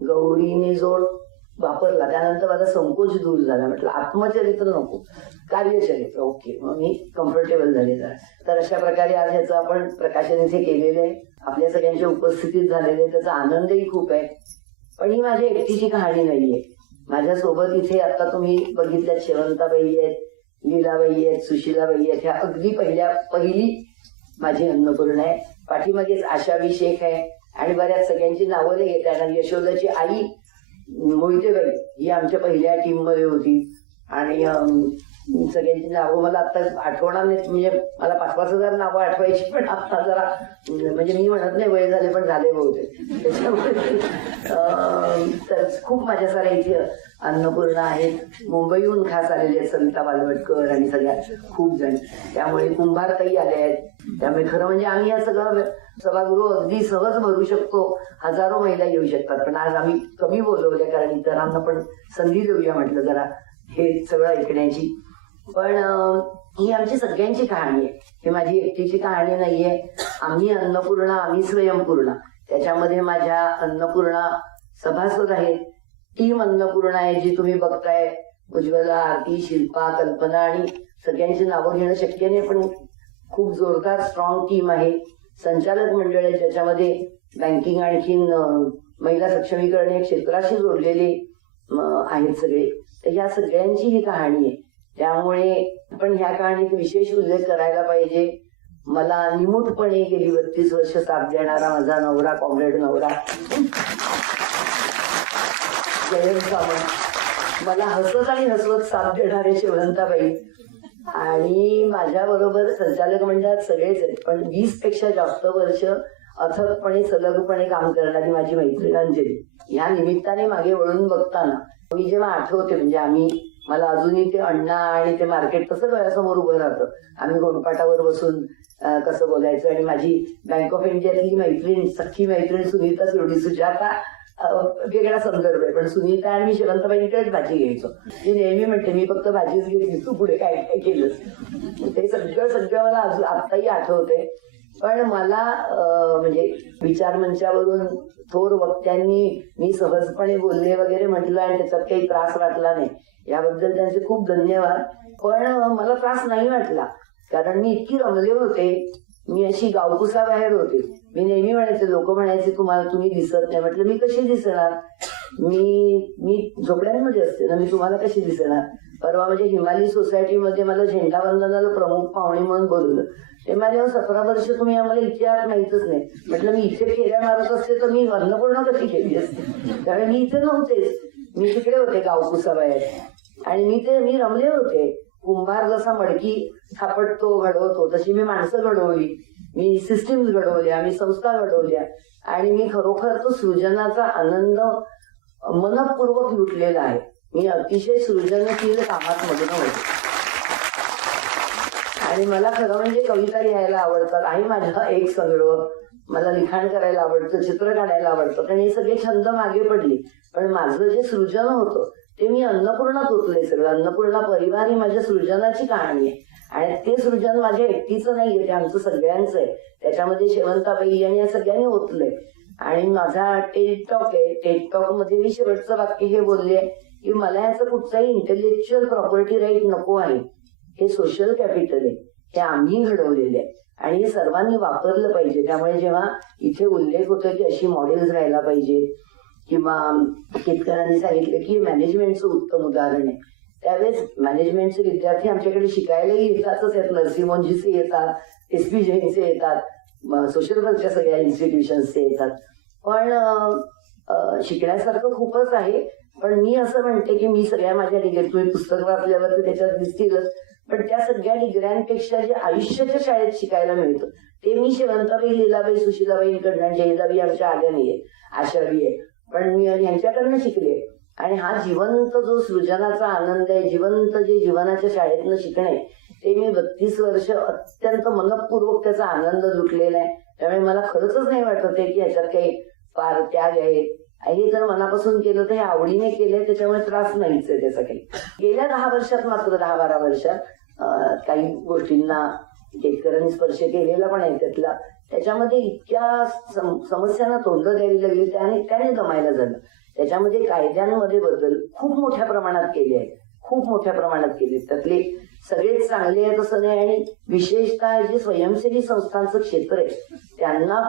गौरीने जो वापरला त्यानंतर माझा संकोच दूर झाला. म्हटलं आत्मचरित्र नको, कार्यचरित्र. ओके, मग मी कम्फर्टेबल झाले. तर अशा प्रकारे आज ह्याचं आपण प्रकाशन इथे केलेलं आहे, आपल्या सगळ्यांच्या उपस्थितीत झालेले, त्याचा आनंदही खूप आहे. पण ही माझी एकटीची कहाणी नाहीये. माझ्यासोबत इथे आता तुम्ही बघितल्यात शेवंताबाई आहेत, लीलाबाई आहेत, सुशीलाबाई आहेत. ह्या अगदी पहिली माझी अन्नपूर्णा आहे. पाठीमागेच आशाबी शेख आहे आणि बऱ्याच सगळ्यांची नावं नाही घेतात. यशोदाची आई मोहितेबाई ही आमच्या पहिल्या टीम मध्ये होती. आणि सगळ्यांची नावं मला आता आठवणार नाहीत, म्हणजे मला 5,000 नावं आठवायची, पण आता जरा म्हणजे मी म्हणत नाही वय झाले, पण झाले बहुतेक. त्याच्यामुळे तर खूप माझ्या साऱ्या इथे अन्नपूर्णा आहेत. मुंबईहून खास आलेले आहेत सविता बालवटकर आणि सगळ्या खूप जण. त्यामुळे कुंभारताई आले आहेत. त्यामुळे खरं म्हणजे आम्ही या सगळं सभागृह अगदी सहज भरू शकतो, हजारो महिला येऊ शकतात. पण आज आम्ही कमी बोलवले, कारण इतरांना पण संधी देऊया म्हटलं जरा हे सगळं ऐकण्याची. पण ही आमची सगळ्यांची कहाणी आहे, ही माझी एकटीची कहाणी नाहीये. आम्ही अन्नपूर्णा, आम्ही स्वयंपूर्णा. त्याच्यामध्ये माझ्या अन्नपूर्णा सभासद आहेत. टीम अन्नपूर्णा आहे जी तुम्ही बघताय. उज्ज्वला, आरती, शिल्पा, कल्पना, आणि सगळ्यांची नावं घेणं शक्य नाही, पण खूप जोरदार स्ट्रॉंग टीम आहे. संचालक मंडळ आहे ज्याच्यामध्ये बँकिंग आणखीन महिला सक्षमीकरण या क्षेत्राशी जोडलेले आहेत सगळे. तर ह्या सगळ्यांची ही कहाणी आहे. त्यामुळे आपण ह्या कहाणीत विशेष उल्लेख करायला पाहिजे. मला निमूटपणे गेली 32 वर्ष साथ देणारा माझा नवरा, कॉम्रेड नवरा जयंत सावंत, मला हसत आणि हसवत साथ देणारे शेवंताबाई, आणि माझ्या बरोबर संचालक मंडळात सगळेच आहेत, पण 20 पेक्षा जास्त वर्ष अथकपणे सलगपणे काम करणारी माझी मैत्रीण अंजली. ह्या निमित्ताने मागे वळून बघताना मी जेव्हा आठवते, म्हणजे मला अजूनही ते अण्णा आणि ते मार्केट तसं डोळ्यासमोर उभं राहतं. आम्ही गोंडपाटावर बसून कसं बोलायचं. आणि माझी बँक ऑफ इंडियातली मैत्रीण, सख्खी मैत्रीण सुनीता सुरडी, सुजाता वेगळा संदर्भ आहे, पण सुनीता आणि मी शेवंतबाईंकडेच भाजी घ्यायचो. मी नेहमी म्हणते मी फक्त भाजीच घेतली, तू पुढे काय काय केलंस. ते सगळं मला आत्ताही आठवते. पण मला म्हणजे विचारमंचावरून थोर वक्त्यांनी मी सहजपणे बोलले वगैरे म्हटलं आणि त्याच्यात काही त्रास वाटला नाही, याबद्दल त्यांचे खूप धन्यवाद. पण मला त्रास नाही वाटला, कारण मी इतकी रमले होते. मी अशी गावकुसा बाहेर होते. मी नेहमी म्हणायचे, लोक म्हणायचे तुम्ही दिसत नाही. म्हटलं मी कशी दिसणार, मी झोपड्यांमध्ये असते ना, मी तुम्हाला कशी दिसणार. परवा म्हणजे हिमालय सोसायटीमध्ये मला झेंडावंदनाला प्रमुख पाहुणे म्हणून बोलवलं. ते माझ्या 17 वर्ष तुम्ही आम्हाला इथे आत माहितच नाही. म्हटलं मी इथे फेऱ्या मारत असते तर मी अन्नपूर्णा कशी केली असते, कारण मी इथे नव्हतेच, मी तिकडे होते गावकुसा बाहेर. आणि मी रमले होते. कुंभार जसा मडकी थापटतो, घडवतो, तशी मी माणसं घडवली, मी सिस्टीम्स घडवल्या, मी संस्था घडवल्या, आणि मी खरोखर तो सृजनाचा आनंद मनपूर्वक लुटलेला आहे. मी अतिशय सृजनशील कामात मग्न होते. आणि मला खरं म्हणजे कविता लिहायला आवडतात, आहे माझा एक संग्रह. मला लिखाण करायला आवडतं, चित्र काढायला आवडतं, कारण हे सगळे छंद मागे पडले. पण माझं जे सृजन होतं ते मी अन्नपूर्णात ओतलंय सगळं. अन्नपूर्णा परिवार ही माझ्या सृजनाची कहाणी आहे, आणि ते सृजन माझ्या एकटीचं नाहीये, ते आमचं सगळ्यांचं आहे. त्याच्यामध्ये शेवंताबाई आणि या सगळ्यांनी ओतलंय. आणि माझा टेड टॉक आहे, टेड टॉक मध्ये मी शेवटचं वाक्य हे बोलले की मला याचं कुठचाही इंटेलेक्च्युअल प्रॉपर्टी राईट नको आहे. हे सोशल कॅपिटल आहे, हे आम्ही घडवलेले आहे, आणि हे सर्वांनी वापरलं पाहिजे. त्यामुळे जेव्हा इथे उल्लेख होतो की अशी मॉडेल्स राहायला पाहिजे, किंवा केतकरांनी सांगितलं की मॅनेजमेंटचं उत्तम उदाहरण आहे, त्यावेळेस मॅनेजमेंटचे विद्यार्थी आमच्याकडे शिकायलाही येतातच आहेत. नरसिंहजीचे येतात, SP जैनचे येतात, सोशल वर्कच्या सगळ्या इन्स्टिट्यूशन्सचे येतात. पण शिकण्यासारखं खूपच आहे. पण मी असं म्हणते की मी सगळ्या माझ्या डिग्री, तुम्ही पुस्तक वाचल्यावर तर त्याच्यात दिसतीलच, पण त्या सगळ्या डिग्र्यांपेक्षा जे आयुष्याच्या शाळेत शिकायला मिळतं ते मी शेवंताबाई, लीलाबाई, सुशीलाबाईंकडनं, जयदाबाई आमच्या आल्या नाहीये, आशाबी आहे, पण मी यांच्याकडनं शिकले. आणि हा जिवंत जो सृजनाचा आनंद आहे, जिवंत जे जीवनाच्या शाळेतनं शिकणे, ते मी 32 वर्ष अत्यंत मनपूर्वक त्याचा आनंद लुटलेला आहे. त्यामुळे मला खरंच नाही वाटत आहे की ह्याच्यात काही फार त्याग आहे. हे जर मनापासून केलं तर हे आवडीने केलंय, त्याच्यामुळे त्रास नाहीच आहे त्याचा काही. गेल्या 10 वर्षात मात्र 10-12 वर्षात काही गोष्टींना केतकरांनी स्पर्श केलेला पण आहे. त्याच्यामध्ये इतक्या समस्यांना तोंड द्यावी लागली, त्याने जमायला झालं. त्याच्यामध्ये कायद्यांमध्ये बदल खूप मोठ्या प्रमाणात केले आहेत, खूप मोठ्या प्रमाणात केले. त्यातले सगळेच चांगले आहेत असं नाही, आणि विशेषतः जे स्वयंसेवी संस्थांचं क्षेत्र आहे त्यांना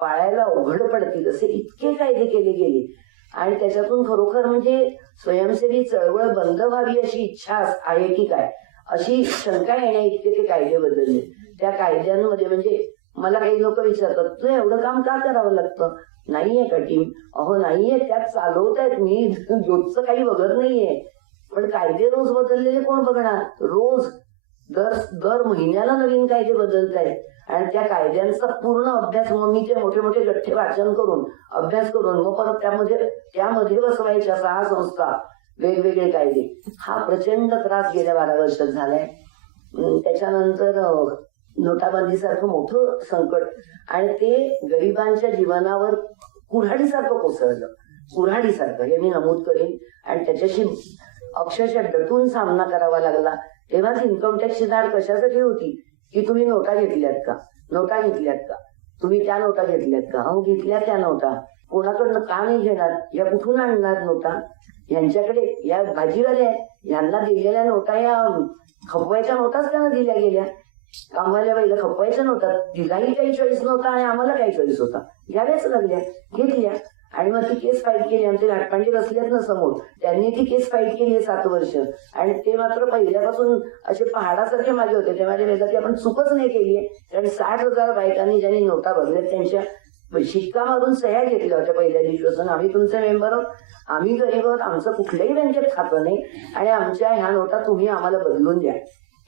पाळायला अवघड पडतील असे इतके कायदे केले गेले. आणि त्याच्यातून खरोखर म्हणजे स्वयंसेवी चळवळ बंद व्हावी अशी इच्छा आहे की काय अशी शंका येण्या इतके ते कायदे बदलले. त्या कायद्यांमध्ये म्हणजे मला काही लोक विचारतात, तू एवढं काम का करावं लागतं, नाहीये का टीम? अहो नाहीये, त्यात चालवतायत, मी ज्योतचं काही बघत नाहीये. पण कायदे रोज बदललेले कोण बघणार? रोज दर महिन्याला नवीन कायदे बदलत आहेत आणि त्या कायद्यांचा पूर्ण अभ्यास मग मी ते मोठे मोठे गठ्ठे वाचन करून अभ्यास करून मग परत त्यामध्ये बसवायच्या 6 संस्था वेगवेगळे कायदे. हा प्रचंड त्रास गेल्या 12 वर्षात झालाय. त्याच्यानंतर नोटाबंदीसारखं मोठं संकट आणि ते गरिबांच्या जीवनावर कुऱ्हाडीसारखं कोसळलं. कुऱ्हाडीसारखं हे मी नमूद करीन आणि त्याच्याशी अक्षरशः दटून सामना करावा लागला. तेव्हाच इन्कम टॅक्सची धाड कशासाठी होती की तुम्ही नोटा घेतल्यात का? नोटा घेतल्यात का? तुम्ही त्या नोटा घेतल्यात का? हो घेतल्या त्या नोटा. कोणाकडनं का नाही घेणार? या कुठून आणणार नोटा? यांच्याकडे या भाजीवाले यांना दिलेल्या नोटा या खपवायच्या नोटाच त्यांना दिल्या गेल्या. कामवाल्या बाईला खपवायच्या नोटा. तिलाही काही चॉईस नव्हता आणि आम्हाला काही चॉईस होता. घ्याव्याच लागल्या. घेतल्या आणि मग ती केस फाईट केली. आमचे घाटपांडे बसल्यात ना समोर, त्यांनी ती केस फाईट केली 7 वर्ष आणि ते मात्र पहिल्यापासून असे पहाडासारखे मागे होते. ते माझ्या वेळेला की आपण चुकच नाही केली आहे कारण 60,000 बायकांनी ज्यांनी नोटा भरल्यात त्यांच्या शिक्का मारून सह्या घेतल्या होत्या पहिल्या दिवसापासून. आम्ही तुमचे मेंबर आहोत, आम्ही गरीब आहोत, आमचं कुठल्याही बँकेत खातं नाही आणि आमच्या ह्या नोटा तुम्ही आम्हाला बदलून द्या.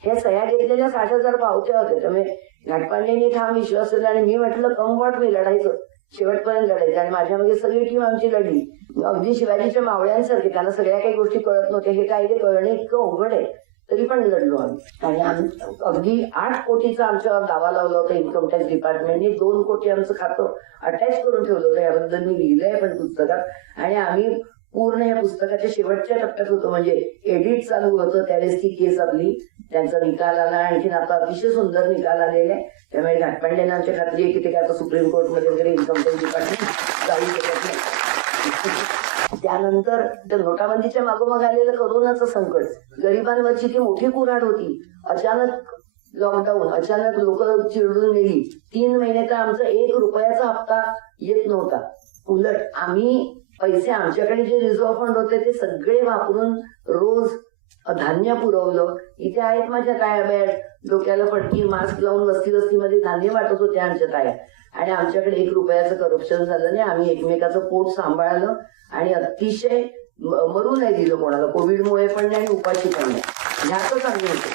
हे सह्या घेतलेल्या 60,000 पावत्या होत्या. त्यामुळे घाटपांडेंनी ठाम विश्वास दिला आणि मी म्हटलं कम वॉट मी लढायचं, शेवटपर्यंत लढायचं आणि माझ्यामध्ये सगळी टीम आमची लढली. अगदी शिवाजीच्या मावळ्यांसारखे. त्यांना सगळ्या काही गोष्टी कळत नव्हत्या. हे कायदे कळणे इतकं अवघड आहे तरी पण लढलो आम्ही. आणि अगदी 8 कोटीचा आमच्या दावा लावला होता इन्कम टॅक्स डिपार्टमेंटने. 2 कोटी आमचं खातं अटॅच करून ठेवलं होतं. याबद्दल मी लिहिलंय पण पुस्तकात. आणि आम्ही पूर्ण या पुस्तकाच्या शेवटच्या टप्प्यात होतो म्हणजे एडिट चालू होतं त्यावेळेस ती केस आपली त्यांचा निकाल आला. आणखीन आता अतिशय सुंदर निकाल आलेला आहे. त्यामुळे घाटपांडेंना आमच्या खात्री आहे की ते काय आता सुप्रीम कोर्टमध्ये वगैरे इन्कम टॅक्स डिपार्टमेंट जाऊ शकत नाही. त्यानंतर त्या नोटाबंदीच्या मागोमाग आलेलं कोरोनाचं संकट, गरिबांवरची ती मोठी कुऱ्हाड होती. अचानक लॉकडाऊन, अचानक लोक चिरडून गेली. 3 महिने तर आमचा 1 रुपयाचा हप्ता येत नव्हता. उलट आम्ही पैसे आमच्याकडे जे रिझर्व्ह फंड होते ते सगळे वापरून रोज धान्य पुरवलं. इथे आहेत माझ्या ताया बॅग, डोक्याला फटकी, मास्क लावून वस्तीमध्ये धान्य वाटत होते आमच्या ताया. आणि आमच्याकडे 1 रुपयाचं करप्शन झालं नाही. आम्ही एकमेकाचं पोट सांभाळलं आणि अतिशय मरू नाही दिलं कोणाला. कोविडमुळे पण नाही आणि उपाशी पण नाही. ह्यातच आम्ही होतो.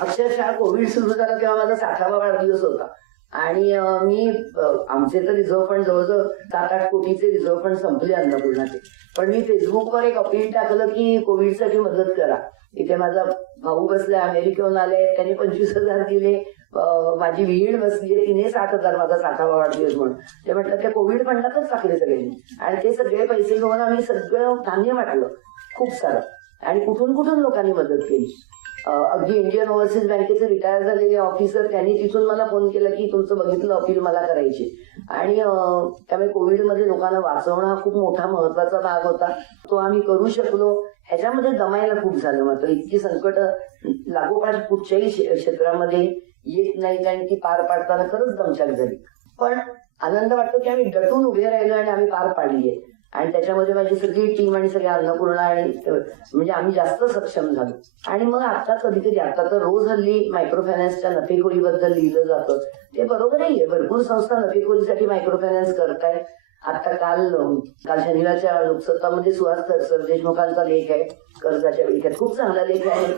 अक्षरशः कोविड सुरू झाला तेव्हा माझा 60वा वाढदिवस होता आणि आमचे तर रिझर्व्ह फंड जवळजवळ 7-8 कोटीचे रिझर्व्ह फंड संपले अन्नपूर्णाचे. पण मी फेसबुकवर एक अपील टाकलं की कोविडसाठी मदत करा. इथे माझा भाऊ बसलाय, अमेरिकेहून आलाय, त्यांनी 25,000 दिले. माझी विहीण बसली, तिने 60,000 माझा 60वा वाढदिवस म्हणून. ते म्हटलं त्या कोविड फंडातच टाकले सगळ्यांनी आणि ते सगळे पैसे घेऊन आम्ही सगळं धान्य वाटलं खूप सारं. आणि कुठून लोकांनी मदत केली. अगदी इंडियन ओव्हरसीज बँकेचे रिटायर झालेले ऑफिसर त्यांनी तिथून मला फोन केला की तुमचं बघितलं अपील मला करायची. आणि त्यामुळे कोविडमध्ये लोकांना वाचवणं हा खूप मोठा महत्वाचा भाग होता. तो आम्ही करू शकलो. ह्याच्यामध्ये दमायला खूप झालं. मात्र इतकी संकट लागोपाठ कुठच्याही क्षेत्रामध्ये येत नाहीत आणि ती पार पाडताना खरंच दमछाक झाली. पण आनंद वाटतो की आम्ही डटून उभे राहिलो आणि आम्ही पार पाडली आहे. आणि त्याच्यामध्ये माझी सगळी टीम आणि सगळ्या अन्नपूर्णा आणि म्हणजे आम्ही जास्त सक्षम झालो. आणि मग आता कधी आता तर रोज हल्ली मायक्रो फायनान्सच्या नफेखोरीबद्दल लिहिलं जातं. ते बरोबरही आहे. भरपूर संस्था नफेखोरीसाठी मायक्रो फायनान्स करतायत. आता काल शनिवारच्या लोकसत्तामध्ये सुहास सरदेशमुखांचा लेख आहे कर्जाच्या विळख्यात. खूप चांगला लेख आहे,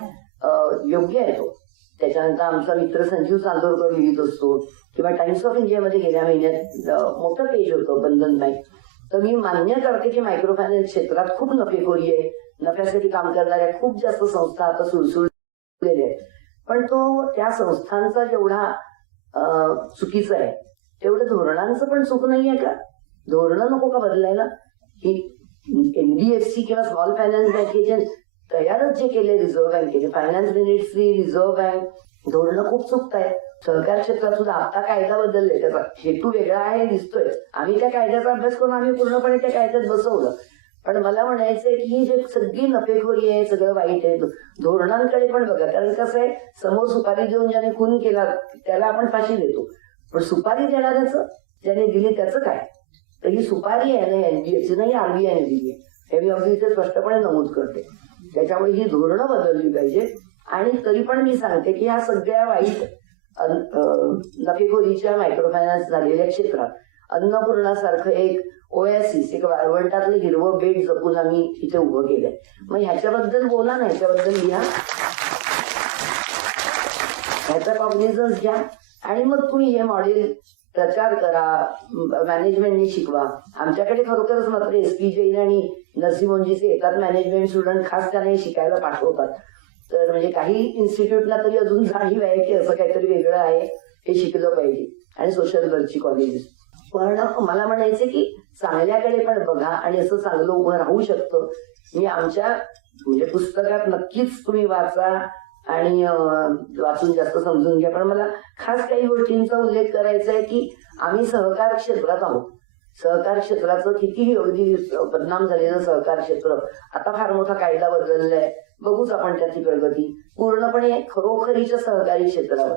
योग्य आहे तो. त्याच्यानंतर आमचा मित्र संजीव चांदोरकर लिहित असतो किंवा टाइम्स ऑफ इंडियामध्ये गेल्या महिन्यात मोठं पेज होतं बंधन बँक. तर मी मान्य करते की मायक्रो फायनान्स क्षेत्रात खूप नफेखोरी आहे. नफ्यासाठी काम करणाऱ्या खूप जास्त संस्था आता सुळसुळलेल्या आहेत. पण तो त्या संस्थांचा जेवढा चुकीचा आहे तेवढं धोरणांचं पण चूक नाहीये का? धोरणं नको का बदलायला? ही NBFC किंवा स्मॉल फायनान्स बँकेचे तयारच जे केले रिझर्व्ह बँकेने, फायनान्स मिनिस्ट्री, रिझर्व्ह बँक, धोरणं खूप चुकतायत. सहकार क्षेत्रात सुद्धा आता कायदा बदलले, त्याचा हेतू वेगळा आहे दिसतोय. आम्ही त्या कायद्याचा अभ्यास करून आम्ही पूर्णपणे त्या कायद्यात बसवलं. पण मला म्हणायचंय की ही जे सगळी नफेखोरी आहे, सगळं वाईट आहे. धोरणांकडे पण बघा. कारण कसं आहे, समोर सुपारी देऊन ज्याने खून केला त्याला आपण फाशी देतो, पण सुपारी देणाऱ्याचं ज्याने दिली त्याचं काय? तर ही सुपारी आहे ना NBFC नाही RBI ने दिली. हे मी अगदी इथे स्पष्टपणे नमूद करते. त्याच्यामुळे ही धोरणं बदलली पाहिजे. आणि तरी पण मी सांगते की ह्या सगळ्या वाईट नफेखोरीच्या मायक्रो फायनान्स झालेल्या क्षेत्रात अन्नपूर्णासारखं एक ओएसिस, एक वाळवंटातलं हिरवं बेट जपून आम्ही इथे उभं केलंय. मग ह्याच्याबद्दल बोला ना, ह्याच्याबद्दल लिहा, ह्याचा कॉग्निझन्स घ्या आणि मग तुम्ही हे मॉडेल प्रचार करा, मॅनेजमेंटनी शिकवा. आमच्याकडे खरोखरच मात्र SP जैन आणि नरसिंहमोंजीचे येतात मॅनेजमेंट स्टुडंट, खास त्यांना हे शिकायला पाठवतात. तर म्हणजे काही इन्स्टिट्यूटला तरी अजून जाणीव आहे की असं काहीतरी वेगळं आहे, हे शिकलं पाहिजे. आणि सोशल वर्कची कॉलेजेस. पण मला म्हणायचं की चांगल्याकडे पण बघा आणि असं चांगलं उभं राहू शकतं. मी आमच्या म्हणजे पुस्तकात नक्कीच तुम्ही वाचा आणि वाचून जास्त समजून घ्या. पण मला खास काही गोष्टींचा उल्लेख करायचा आहे की आम्ही सहकार क्षेत्रात आहोत. सहकार क्षेत्राचं कितीही अगदी बदनाम झालेलं सहकार क्षेत्र आता फार मोठा कायदा बदललाय, बघूच आपण त्याची प्रगती. पूर्णपणे खरोखरीच्या सहकारी क्षेत्रावर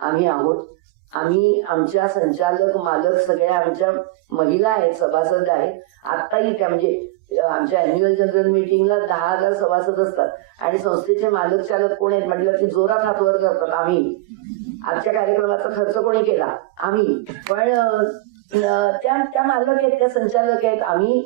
आम्ही आहोत. आम्ही आमच्या संचालक मालक सगळ्या आमच्या महिला आहेत, सभासद आहेत. आत्ताही त्या म्हणजे आमच्या अॅन्युअल जनरल मीटिंगला 10,000 सभासद असतात आणि संस्थेचे मालक चालक कोण आहेत म्हटलं की जोरात हातवर करतात. आम्ही आजच्या कार्यक्रमाचा खर्च कोणी केला? आम्ही. पण त्या मालक आहेत, त्या संचालक आहेत. आम्ही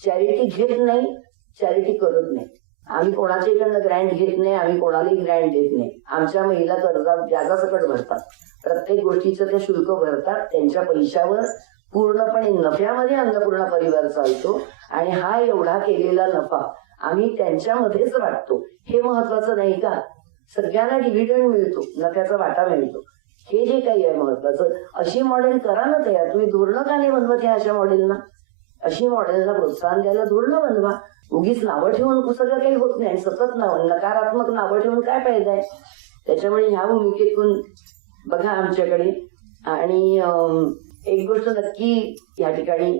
चॅरिटी घेत नाही, चॅरिटी करत नाही. आम्ही कोणाच्याकडनं ग्रँट घेत नाही, आम्ही कोणालाही ग्रँट देत नाही. आमच्या महिला कर्जात व्याजासकट भरतात, प्रत्येक गोष्टीचं ते शुल्क भरतात. त्यांच्या पैशावर पूर्णपणे नफ्यामध्ये अन्नपूर्णा परिवार चालतो आणि हा एवढा केलेला नफा आम्ही त्यांच्यामध्येच वाटतो. हे महत्वाचं नाही का? सगळ्यांना डिव्हिडंड मिळतो, नफ्याचा वाटा मिळतो. हे जे काही आहे महत्वाचं. अशी मॉडेल करा ना तयार. तुम्ही धोरणं का नाही बनवत या अशा मॉडेलना? अशी मॉडेलला प्रोत्साहन द्यायला धोरणं बनवा. उगीच नावं ठेवून सगळं काही होत नाही. सतत नकारात्मक नावं ठेवून काय फायदा आहे? त्याच्यामुळे ह्या भूमिकेतून बघा आमच्याकडे. आणि एक गोष्ट नक्की या ठिकाणी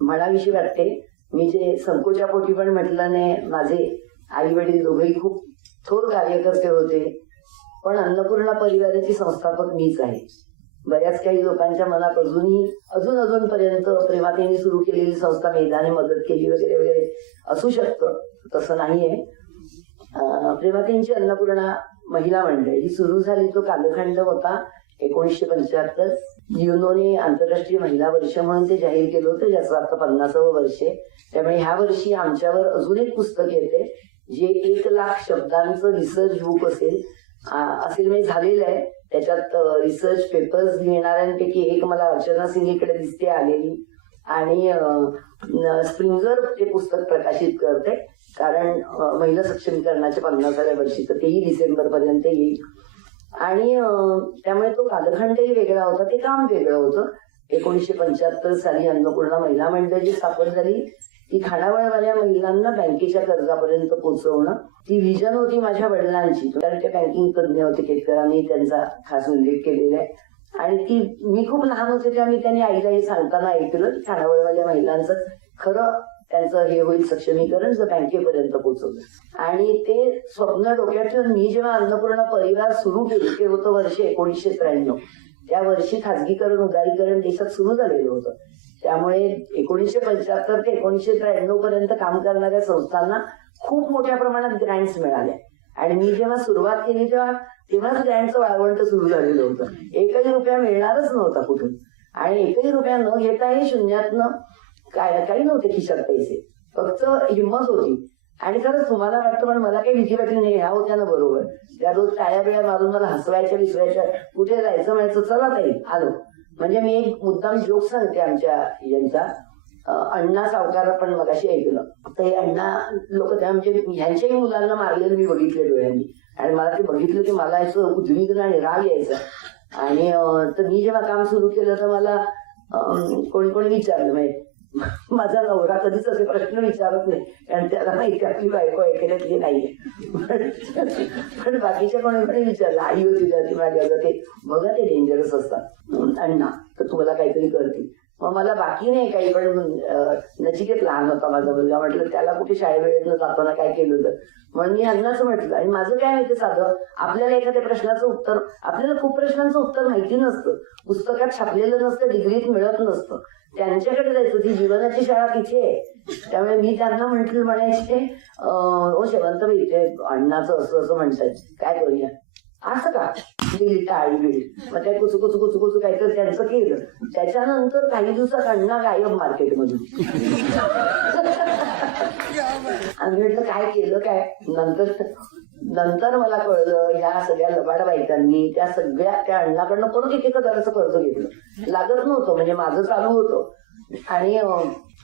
म्हणावीशी वाटते. मी जे संकोचापोटी पण म्हटलं नाही, माझे आई वडील दोघेही खूप थोर कार्यकर्ते होते, पण अन्नपूर्णा परिवाराची संस्थापक मीच आहे. बऱ्याच काही लोकांच्या मनात अजूनपर्यंत प्रेमाताईंनी सुरू केलेली संस्था मेधाने मदत केली वगैरे वगैरे असू शकतं, तसं नाहीये. प्रेमाताईंची अन्नपूर्णा महिला मंडळ ही सुरू झाली, तो कालखंड होता 1975. युनोने आंतरराष्ट्रीय महिला वर्ष म्हणून ते जाहीर केलं होतं, ज्याचं आता 50वं वर्ष आहे. त्यामुळे ह्या वर्षी आमच्यावर अजून एक पुस्तक येते जे 1,00,000 शब्दांचं रिसर्च बुक असेल म्हणजे झालेलं आहे. त्याच्यात रिसर्च पेपर्स लिहिणाऱ्यांपैकी एक मला अर्चना सिंग इकडे दिसते आलेली, आणि स्प्रिंगर ते पुस्तक प्रकाशित करते, कारण महिला सक्षमीकरणाच्या 50व्या वर्षी, तर तेही डिसेंबर पर्यंत येईल. आणि त्यामुळे तो कालखंडही वेगळा होता, ते काम वेगळं होतं. 1975 साली अन्नपूर्णा महिला मंडळ जी स्थापन झाली ती खानावळवाल्या महिलांना बँकेच्या कर्जापर्यंत पोहोचवणं, ती व्हिजन होती माझ्या वडिलांची. कारण ते बँकिंग तज्ञ होते, केतकरांनी त्यांचा खास उल्लेख केलेला आहे. आणि ती मी खूप लहान होते तेव्हा मी त्यांनी आईला हे सांगताना ऐकलं की खानावळवाल्या महिलांचं खरं त्यांचं हे होईल सक्षमीकरण जर बँकेपर्यंत पोहोचवलं. आणि ते स्वप्न डोक्यात ठेवून मी जेव्हा अन्नपूर्णा परिवार सुरू केली ते होतं वर्ष 1993. त्या वर्षी खाजगीकरण उदारीकरण देशात सुरू झालेलं होतं. त्यामुळे 1975 ते 1993 पर्यंत काम करणाऱ्या संस्थांना खूप मोठ्या प्रमाणात ग्रँट्स मिळाल्या. आणि मी जेव्हा सुरुवात केली तेव्हाच ग्रँटचं वाळवंट सुरू झालेलं होतं. 1ही रुपया मिळणारच नव्हता कुठून, आणि 1ही रुपया न घेताही शून्यातनं काही नव्हते खिशात पैसे, फक्त हिंमत होती. आणि खरंच तुम्हाला वाटतं, पण मला काही भीती वाटली नाही. ह्या होत्या ना बरोबर, त्या रोज टाळ्या बिळ्या मारून मला हसवायच्या विसवायच्या, कुठे जायचं म्हणायचं चला ताई आलो. म्हणजे मी एक मुद्दाम जोक सांगते आमच्या यांचा. अण्णा सावकार पण मगाशी ऐकलं, तर हे अण्णा लोक त्या म्हणजे ह्यांच्याही मुलांना मारलेलं मी बघितले डोळ्यांनी, आणि मला ते बघितलं की मला याचं उद्विग्न आणि राग यायचा. आणि तर मी जेव्हा काम सुरू केलं तर मला कोणी विचारलं, म्हणजे माझा नवरा कधीच असे प्रश्न विचारत नाही, कारण त्याला माहिती आपली बायको ऐकण्यातली नाहीये. पण बाकीच्या कोणी विचारलं, आई होती जाती माझ्या, ते बघा ते डेंजरस असतात अण्णा, तर तुम्हाला काहीतरी करतील. मग मला बाकी नाही काही, पण नचिकेत लहान होता माझा मुलगा, म्हटलं त्याला कुठे शाळेवेळेतनं जाताना काय केलं होतं, म्हणून मी अण्णाच म्हटलं. आणि माझं काय माहिती साधं, आपल्याला एखाद्या प्रश्नाचं उत्तर, आपल्याला खूप प्रश्नांचं उत्तर माहिती नसतं, पुस्तकात छापलेलं नसतं, डिग्रीत मिळत नसतं, त्यांच्याकडे जायचं. ती जीवनाची शाळा तिथे आहे. त्यामुळे मी त्यांना म्हणायचे, ओ शेवंतबाई ते अण्णाचं असं म्हणतात, काय करूया असं का. दिली टाळी बिळी. मग त्या कुचू काहीतरी त्यांचं केलं. त्याच्यानंतर काही दिवसात अण्णा गायब मार्केटमधून. आम्ही म्हटलं काय केलं काय. नंतर मला कळलं ह्या सगळ्या लबाड बायकांनी त्या अण्णाकडनं परत एक हजाराचं कर्ज घेतलं. लागत नव्हतं म्हणजे माझं चालू होतं. आणि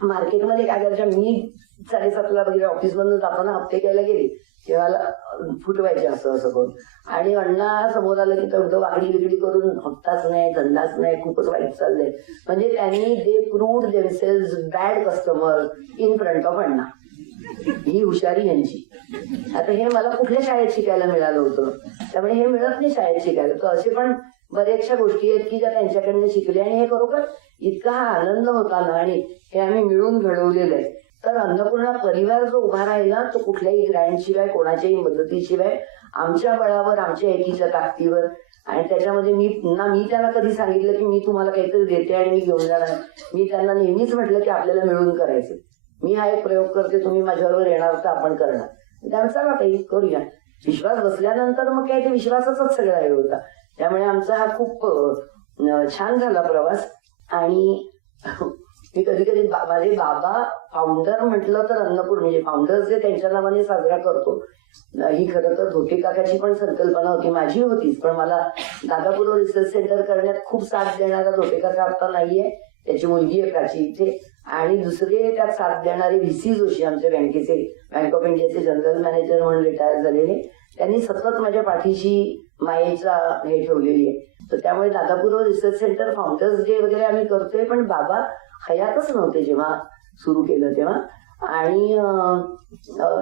मार्केटमध्ये काय करायचं, मी 7:30ला वगैरे ऑफिसमधून जाताना हप्ते घ्यायला गेले तेव्हा फुटवायचे असं करून. आणि अण्णा समोर आलं की तेवढं वाकडी विकडी करून हप्ताच नाही, धंदाच नाही, खूपच वाईट चाललंय. म्हणजे त्यांनी they proved themselves bad customer in front of Anna. ही हुशारी यांची. आता हे मला कुठल्या शाळेत शिकायला मिळालं होतं, त्यामुळे हे मिळत नाही शाळेत शिकायला. तर असे पण बऱ्याचशा गोष्टी आहेत की ज्या त्यांच्याकडनं शिकले. आणि हे खरोखर इतका हा आनंद होता ना, आणि हे आम्ही मिळून घडवलेलं आहे. तर अन्नपूर्णा परिवार जो उभा राहिला तो कुठल्याही ग्रँडशिवाय, कोणाच्याही मदतीशिवाय, आमच्या बळावर, आमच्या एकीच्या ताकदीवर. आणि त्याच्यामध्ये मी त्यांना कधी सांगितलं की मी तुम्हाला काहीतरी देते आणि मी घेऊन जाणार. मी त्यांना नेहमीच म्हटलं की आपल्याला मिळून करायचं. मी हा एक प्रयोग करते, तुम्ही माझ्याबरोबर येणार तर आपण करणार. त्यांचा ना काही करूया. विश्वास बसल्यानंतर मग काय ते विश्वासाचाच सगळा वेळ होता. त्यामुळे आमचा हा खूप छान झाला प्रवास. आणि मी कधी माझे बाबा फाउंडर म्हटलं तर अन्नपूर्णा, म्हणजे फाउंडर्स जे त्यांच्या नावाने साजरा करतो, ही खरं तर धोटे काकाची पण संकल्पना होती, माझी होतीच. पण मला दादापूर रिसर्च सेंटर करण्यात खूप साथ देणारा धोटे काका आता नाहीये, त्याची मुलगी आहे प्राची इथे. आणि दुसरे त्यात साथ देणारे व्हीसी जोशी, आमच्या बँक ऑफ इंडियाचे जनरल मॅनेजर म्हणून रिटायर झालेले, त्यांनी सतत माझ्या पाठीशी मायेचा हे ठेवलेली आहे. तर त्यामुळे Dadapur research centre founders day वगैरे आम्ही करतोय. पण बाबा हयातच नव्हते जेव्हा सुरू केलं तेव्हा. आणि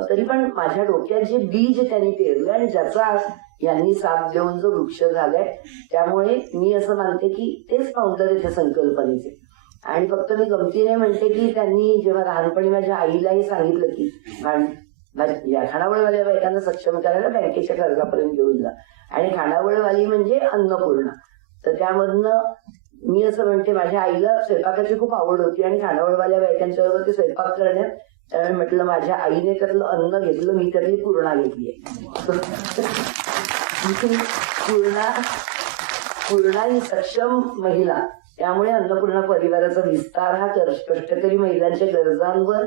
तरी पण माझ्या डोक्यात जे बीज त्यांनी पेरलं आणि ज्याचा यांनी साथ देऊन जो वृक्ष झालाय, त्यामुळे मी असं मानते की तेच फाउंडर आहेत त्या संकल्पनेचे. आणि फक्त मी गमतीने म्हणते की त्यांनी जेव्हा लहानपणी माझ्या आईलाही सांगितलं की या खानावळवाल्या बायकांना सक्षम करायला बँकेच्या कर्जापर्यंत घेऊन जा. आणि खानावळवाली म्हणजे अन्नपूर्णा. तर त्यामधनं मी असं म्हणते, माझ्या आईला स्वयंपाकाची खूप आवड होती आणि खानावळवाल्या बायकांच्या बरोबर ते स्वयंपाक करण्यात. त्यामुळे म्हटलं माझ्या आईने त्यातलं अन्न घेतलं, मी त्यातली पूर्णा घेतली पूर्णा ही सक्षम महिला. त्यामुळे अन्नपूर्णा परिवाराचा विस्तार हा कष्टकरी महिलांच्या गरजांवर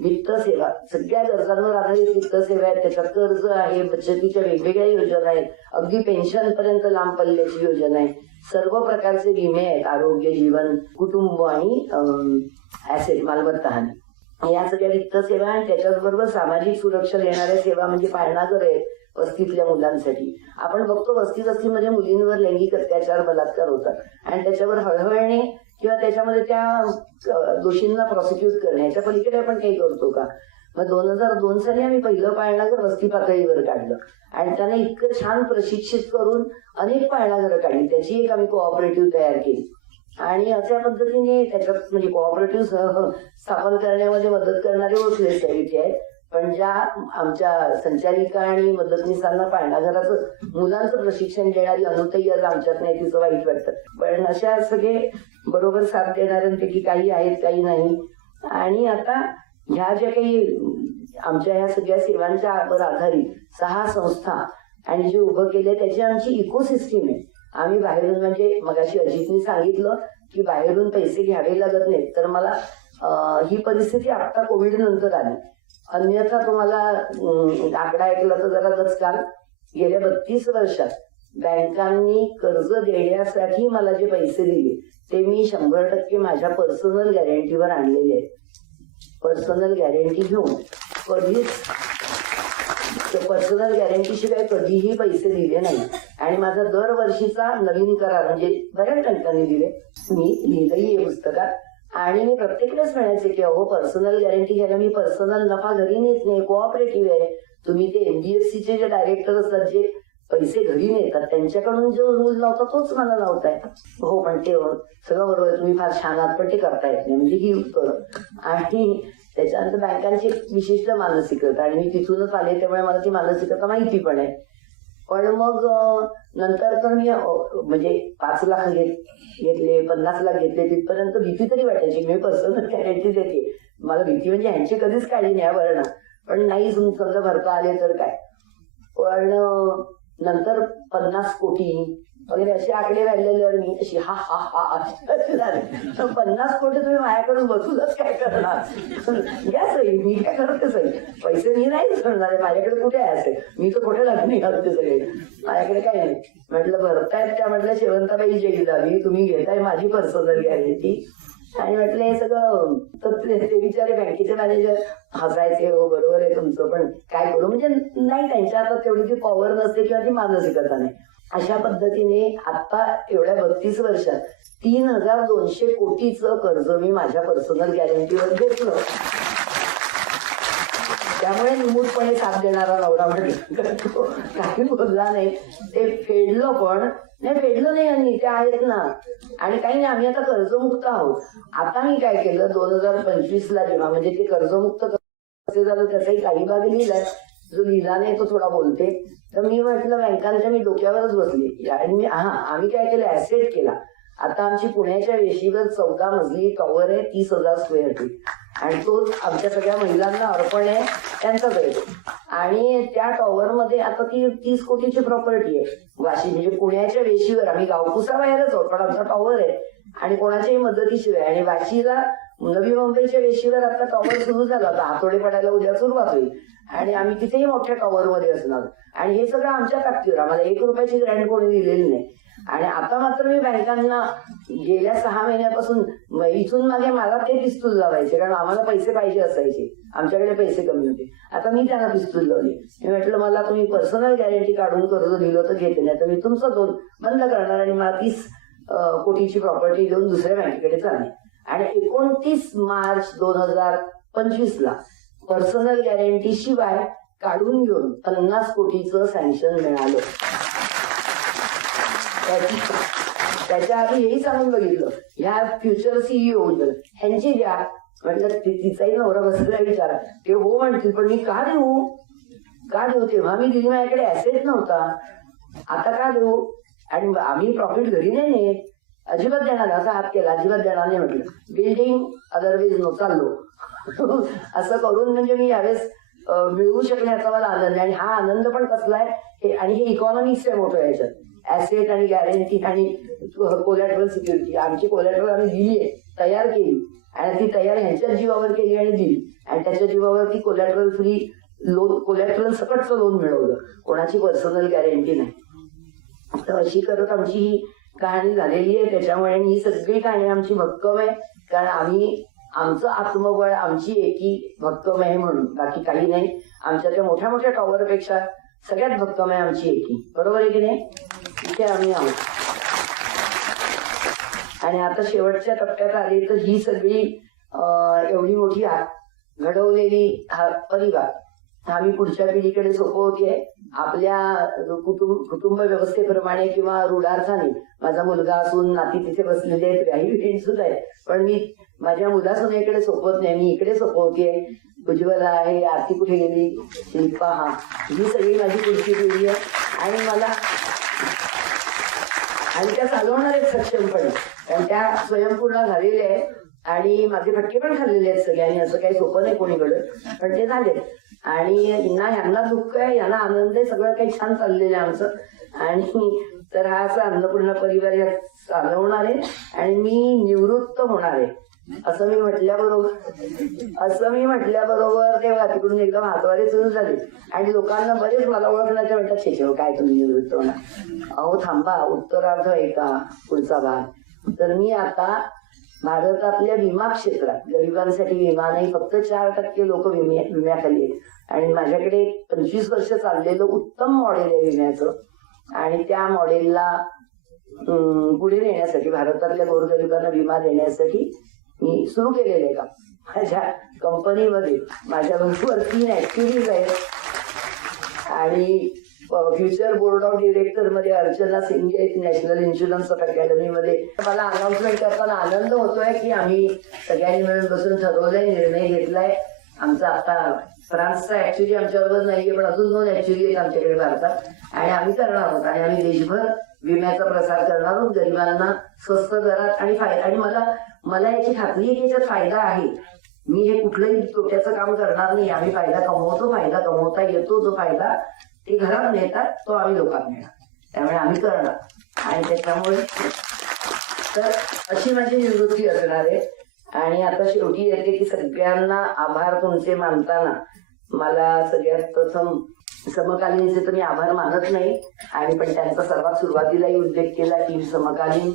वित्तसेवा, सगळ्या गरजांवर आधारित वित्तसेवा आहेत. त्याच्यात कर्ज आहे, बचतीच्या वेगवेगळ्या योजना आहेत, अगदी पेन्शन पर्यंत लांब पल्ल्याची योजना आहे, सर्व प्रकारचे विमे आहेत, आरोग्य, जीवन, कुटुंब आणि ऍसेट, मालमत्ता हानी, या सगळ्या वित्तसेवा. आणि त्याच्याचबरोबर सामाजिक सुरक्षा देणाऱ्या सेवा म्हणजे पाळणाघर आहेत वस्तीतल्या मुलांसाठी. आपण बघतो वस्तीमध्ये मुलींवर लैंगिक अत्याचार, बलात्कार होतात आणि त्याच्यावर हळहळणे किंवा त्याच्यामध्ये त्या दोषींना प्रॉसिक्यूट करणे, याच्या पलीकडे आपण काही करतो का. मग 2002 साली आम्ही पहिलं पाळणाघर वस्ती पातळीवर काढलं आणि त्यांना इतकं छान प्रशिक्षित करून अनेक पाळणाघरं काढली. त्याची एक आम्ही कोऑपरेटिव्ह तयार केली. आणि अशा पद्धतीने त्याच्यात म्हणजे कोऑपरेटिव्ह स्थापन करण्यामध्ये मदत करणारे ओळखले चॅरिटी आहेत. पण ज्या आमच्या संचालिका आणि मदतनीसांना पाळणाघराचं मुलांचं प्रशिक्षण देणारी अनुताई आज आमच्यात नाही, तिचं वाईट वाटतं. पण अशा सगळे बरोबर साथ देणाऱ्यांपैकी काही आहेत, काही नाही. आणि आता ह्या ज्या काही आमच्या ह्या सगळ्या सेवांच्या आधारित 6 संस्था आणि जे उभं केले त्याची आमची इकोसिस्टीम आहे. आम्ही बाहेरून, म्हणजे मगाशी अजितने सांगितलं की बाहेरून पैसे घ्यावे लागत नाहीत, तर मला ही परिस्थिती आता कोविड नंतर आली. अन्यथा तुम्हाला आकडा ऐकला तर जरा दचकाल. गेल्या 32 वर्षात बँकांनी कर्ज देण्यासाठी मला जे पैसे दिले ते मी 100% माझ्या पर्सनल गॅरंटीवर आणलेले आहेत. पर्सनल गॅरंटी घेऊन कधीच, पर्सनल गॅरंटी शिवाय कधीही पैसे दिले नाही. आणि माझा दरवर्षीचा नवीन करार म्हणजे बऱ्याच बँकांनी दिले, मी लिहिलंही आहे पुस्तकात. आणि मी प्रत्येक वेळेस म्हणायचे की अहो पर्सनल गॅरंटी घ्यायला मी पर्सनल नफा घरी नेत नाही, कोऑपरेटिव्ह आहे. तुम्ही ते एनबीएफसीचे जे डायरेक्टर असतात जे पैसे घरी नेतात त्यांच्याकडून जो रूल लावता तोच मला लावताय. हो पण ते सगळं बरोबर, तुम्ही फार छान आहात पण ते करता येत नाही, म्हणजे ही उत्तर. आणि त्याच्यानंतर बँकांची विशिष्ट मानसिकता, आणि मी तिथूनच आले त्यामुळे मला ती मानसिकता माहिती पण आहे. पण मग नंतर तर मी म्हणजे 5 लाख घेतले, 50 लाख घेतले, तिथपर्यंत भीती तरी वाटायची. मी पर्सनल गॅरंटी देते, मला भीती म्हणजे ह्यांची कधीच काढली नाही भरणं, पण नाही समजा भरता आले तर काय. पण नंतर 50 कोटी वगैरे असे आकडे राहिलेल्यावर मी अशी हा हा हा अशी झाले. 50 कोटी तुम्ही माझ्याकडून बसूनच काय करणार? घ्या सही, मी काय करते सही, पैसे मी नाही करणार आहे, माझ्याकडे कुठे आहे असे, मी तर कुठे लग्न घालते सगळे, माझ्याकडे काय नाही. म्हटलं भरतायत त्या, म्हटलं शेवंताबाई जगदावी तुम्ही घेताय माझी पर्सनल गॅरंटी. आणि म्हटलं हे सगळं तर ते बिचारे बँकेचे मॅनेजर हसायचे, हो बरोबर आहे तुमचं, पण काय करू, म्हणजे नाही त्यांच्या हातात तेवढी ती पॉवर नसते किंवा ती मानसिकता नाही. अशा पद्धतीने आता एवढ्या 32 वर्षात 3200 कोटीचं कर्ज मी माझ्या पर्सनल गॅरंटीवर घेतलं. त्यामुळे निमूटपणे साथ देणारा नवरा म्हटलं काही बोलला नाही. ते फेडलं, पण नाही फेडलं नाही यांनी, ते आहेत ना. आणि काही नाही, आम्ही आता कर्जमुक्त आहोत. आता मी काय केलं, 2025ला जेव्हा म्हणजे ते कर्जमुक्त कसे झालं त्याचाही काही भाग लिहिलाय, जो लिहिला नाही तो थोडा बोलते. तर मी म्हटलं बँकांच्या मी डोक्यावरच बसली आणि आम्ही काय केलं, ऍसेट केला. आता आमची पुण्याच्या वेशीवर 14 मजली टॉवर आहे, 30,000 स्क्वेअर फीट, आणि तो आमच्या सगळ्या महिलांना अर्पण आहे त्यांच्याकडे. आणि त्या टॉवरमध्ये आता ती 30 कोटीची प्रॉपर्टी आहे वाशी, म्हणजे पुण्याच्या वेशीवर. आम्ही गावकुसाबाहेरच आहोत पण आमचा टॉवर आहे आणि कोणाच्याही मदतीशिवाय. आणि वाशीला नवी मुंबईच्या वेशीवर आता टॉवर सुरू झाला, आता हातोडे पडायला उद्या सुरुवात होईल आणि आम्ही तिथेही मोठ्या टॉवरमध्ये असणार. आणि हे सगळं आमच्या ताकदीवर, आम्हाला 1 रुपयाची ग्रँट कोणी दिलेली नाही. आणि आता मात्र मी बँकांना गेल्या 6 महिन्यापासून इथून मागे मला ते पिस्तूल लावायचे, कारण आम्हाला पैसे पाहिजे असायचे, आमच्याकडे पैसे कमी होते. आता मी त्यांना पिस्तूल लावली. मी म्हटलं मला तुम्ही पर्सनल गॅरंटी काढून कर्ज दिलं तर घेते, नाही तर मी तुमचं लोन बंद करणार आणि मला 30 कोटीची प्रॉपर्टी देऊन दुसऱ्या बँकेकडे चालली. आणि 29 मार्च 2025ला पर्सनल गॅरंटी शिवाय काढून घेऊन 50 कोटीचं सँक्शन मिळालं. त्याच्या आधी हेही सांगून बघितलं, ह्या फ्युचर सीईओ ह्यांची द्या. म्हटलं तिचाही नवरा बसलेला विचारा, ते हो म्हणतील, पण मी का देऊ, तेव्हा मी दिली, माझ्याकडे ऍसेट नव्हता, आता का देऊ. आणि आम्ही प्रॉफिट घरी नाही नेत, अजिबात देणार नाही, असा हात केला, अजिबात देणार नाही. म्हटलं बिल्डिंग अदरवाईज नो चाललो असं करून, म्हणजे मी यावेळेस मिळवू शकले याचा मला आनंद आहे. आणि हा आनंद पण कसला आहे, आणि हे इकॉनॉमिक्स आहे मोठं याच्यात, ऍसेट आणि गॅरंटी आणि कोलॅटरल सिक्युरिटी. आमची कोलॅटरल आम्ही दिली आहे, तयार केली, आणि ती तयार ह्यांच्याच जीवावर केली आणि दिली, आणि त्याच्या जीवावर ती कोलॅटरल फ्री लोन, कोलॅटरल सकटचं लोन मिळवलं, कोणाची पर्सनल गॅरंटी नाही. तर अशी करत आमची ही कहाणी झालेली आहे. त्याच्यामुळे ही सगळी कहाणी आमची भक्कम आहे, कारण आम्ही आमचं आत्मबळ, आमची एकी भक्कम आहे म्हणून, बाकी काही नाही. आमच्या त्या मोठ्या मोठ्या टॉवरपेक्षा सगळ्यात भक्कम आहे आमची एकी, बरोबर आहे की नाही. इथे आम्ही आहोत. आणि आता शेवटच्या टप्प्यात आले तर ही सगळी एवढी मोठी घडवलेली हा परिवार आम्ही पुढच्या पिढीकडे सोपवते. आपल्या कुटुंब व्यवस्थेप्रमाणे किंवा रूढार्थाने माझा मुलगा असून नाती तिथे बसलेले आहेत, काही बहीण सुद्धा आहे, पण मी माझ्या मुलासुनेकडे सोपवत नाही, मी इकडे सोपवते. उज्ज्वला आहे, आरती कुठे गेली, शिल्पा, हा ही सगळी माझी पुढची पिढी आहे. आणि मला आणि त्या चालवणार आहेत सक्षमपणे, कारण त्या स्वयंपूर्ण झालेल्या आहेत आणि माझे फटके पण खाल्लेले आहेत सगळ्यांनी. असं काही सोपं नाही कोणीकडे, पण ते झाले. आणि ना ह्यांना दुःख आहे, यांना आनंद आहे, सगळं काही छान चाललेलं आहे आमचं. आणि तर हा असा अन्नपूर्णा परिवार यात चालवणार आहे आणि मी निवृत्त होणार आहे असं मी म्हटल्याबरोबर तेव्हा तिकडून एकदम हातवारे सुरू झाले. आणि लोकांना बरेच मला ओळखण्याचे म्हणतात, शेषव काय तुम्ही निवृत्त होणार, अहो थांबा, उत्तरार्ध ऐका पुढचा भाग. तर मी आता भारतातल्या विमा क्षेत्रात गरिबांसाठी विमा नाही, फक्त 4% लोक विम्याखाली आहेत. आणि माझ्याकडे 25 वर्ष चाललेलं उत्तम मॉडेल आहे विम्याचं, आणि त्या मॉडेलला पुढे नेण्यासाठी, भारतातल्या गोरगरिबांना विमा देण्यासाठी मी सुरू केलेलं आहे काम. माझ्या कंपनीमध्ये माझ्याबरोबर 3 ऍक्टिव्हिटीज आहेत आणि फ्युचर बोर्ड ऑफ डिरेक्टर मध्ये अर्चना सिंगे आहेत, नॅशनल इन्शुरन्स ऑफ अकॅडमीमध्ये. मला अनाउन्समेंट करताना आनंद होतोय की आम्ही सगळ्यांनी मिळून बसून ठरवलंय, निर्णय घेतलाय. आमचा आता फ्रान्सचा ऍक्च्युअली आमच्याबरोबर नाहीये, पण अजून 2 ऍक्च्युअली आहेत आमच्याकडे भारतात, आणि आम्ही करणार आहोत. आणि आम्ही देशभर विम्याचा प्रसार करणार आहोत गरिबांना स्वस्त दरात आणि फायदा. आणि मला याची खात्री आहे की याच्यात फायदा आहे. मी हे कुठलंही तोट्याचं काम करणार नाही. आम्ही फायदा कमवतो, फायदा कमवता येतो, जो फायदा ते घरात नेतात तो आम्ही लोकात नेणार, त्यामुळे आम्ही करणार. आणि त्याच्यामुळे तर अशी माझी निवृत्ती असणार आहे. आणि आता शेवटी येते की सगळ्यांना आभार तुमचे मानताना मला सगळ्यात प्रथम समकालीनचे तर मी आभार मानत नाही, आणि पण त्यांचा सर्वात सुरुवातीलाही उल्लेख केला की समकालीन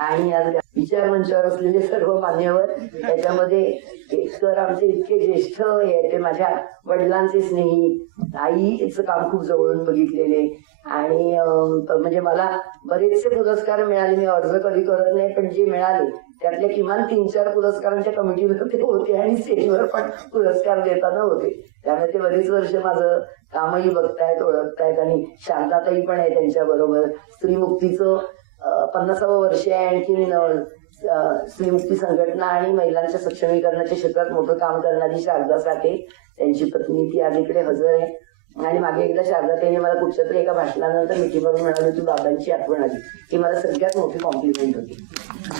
आणि आज विचार मंचावर असलेले सर्व मान्यवर, त्याच्यामध्ये एकतर आमचे इतके ज्येष्ठ हे ते माझ्या वडिलांचे स्नेही, आईचं काम खूप जवळून बघितलेले, आणि म्हणजे मला बरेचसे पुरस्कार मिळाले. मी अर्ज कधी करत नाही, पण जे मिळाले त्यातले किमान 3-4 पुरस्कारांच्या कमिटीमध्ये होते आणि स्टेजवर पण पुरस्कार देताना होते. त्यामुळे ते बरीच वर्ष माझं कामही बघतायत, ओळखतायत. आणि शांताताई पण आहे त्यांच्या बरोबर. स्त्रीमुक्तीचं 50वं वर्ष आहे. आणखी स्त्रीमुक्ती संघटना आणि महिलांच्या सक्षमीकरणाच्या क्षेत्रात मोठं काम करणारी शारदा साठे, त्यांची पत्नी, ती आज इकडे हजर आहे. आणि मागे एकदा शारदाताईने मला कुठच्या तरी एका भाषणानंतर मिठीभरून म्हणाली होती बाबांची आठवण आली, ही मला सगळ्यात मोठी कॉम्प्लिमेंट होती.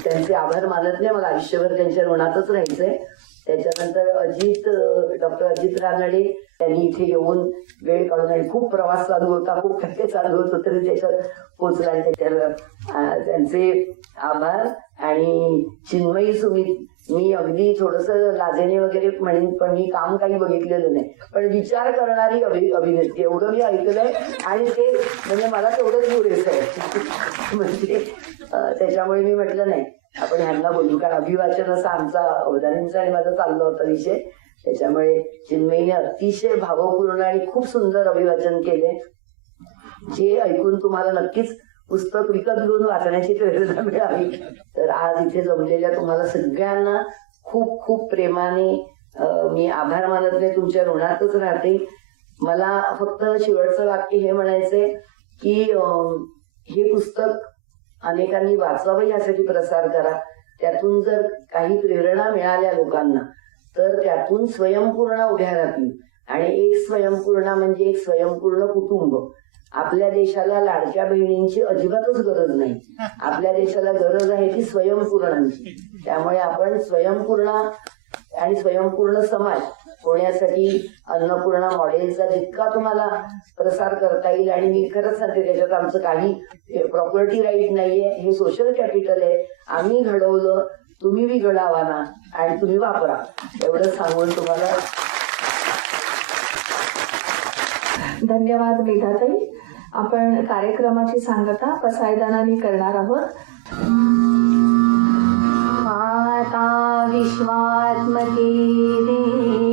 त्यांचे आभार मानत नाही, मला आयुष्यभर त्यांच्या ऋणातच राहायचंय. त्याच्यानंतर डॉक्टर अजित रानडे त्यांनी इथे येऊन वेळ काढून, आणि खूप प्रवास चालू होता, खूप खड्डे चालू होत तरी त्याच्यात पोचला, आणि त्याच्यावर त्यांचे आभार. आणि चिन्मयी सुमित, मी अगदी थोडस लाजेने वगैरे म्हणेन, पण मी काम काही बघितलेलं नाही, पण विचार करणारी अभिनेत्री एवढं मी ऐकलंय, आणि ते म्हणजे मला तेवढंच पुरेसं आहे. म्हणजे त्याच्यामुळे मी म्हटलं नाही आपण ह्यांना बोलू, कारण अभिवाचन असा आमचा अवधानींचा आणि माझा चालला होता विषय. त्याच्यामुळे चिन्मयीने अतिशय भावपूर्ण आणि खूप सुंदर अभिवाचन केले, जे ऐकून तुम्हाला नक्कीच पुस्तक विकत घेऊन वाचण्याची प्रेरणा मिळावी. तर आज इथे जमलेल्या तुम्हाला सगळ्यांना खूप खूप प्रेमाने मी आभार मानत नाही, तुमच्या ऋणातच राहते. मला फक्त शेवटचं वाक्य हे म्हणायचंय की हे पुस्तक अनेकांनी वाचावं, यासाठी प्रसार करा. त्यातून जर काही प्रेरणा मिळाल्या लोकांना तर त्यातून स्वयंपूर्ण उभ्या राहतील. आणि एक स्वयंपूर्ण म्हणजे एक स्वयंपूर्ण कुटुंब. आपल्या देशाला लाडक्या बहिणींची अजिबातच गरज नाही, आपल्या देशाला गरज आहे ती स्वयंपूर्णांची. त्यामुळे आपण स्वयंपूर्ण आणि स्वयंपूर्ण समाज होण्यासाठी अन्नपूर्णा मॉडेलचा जितका तुम्हाला प्रसार करता येईल, आणि मी खरंच सांगते त्याच्यात आमचं काही प्रॉपर्टी राईट नाहीये, हे सोशल कॅपिटल आहे. आम्ही घडवलं, तुम्ही बी घडावा ना, आणि तुम्ही वापरा, एवढं सांगून तुम्हाला धन्यवाद मेधाताई. आपण कार्यक्रमाची सांगता पसायदानाने करणार आहोत. माता विश्वात्मके देवी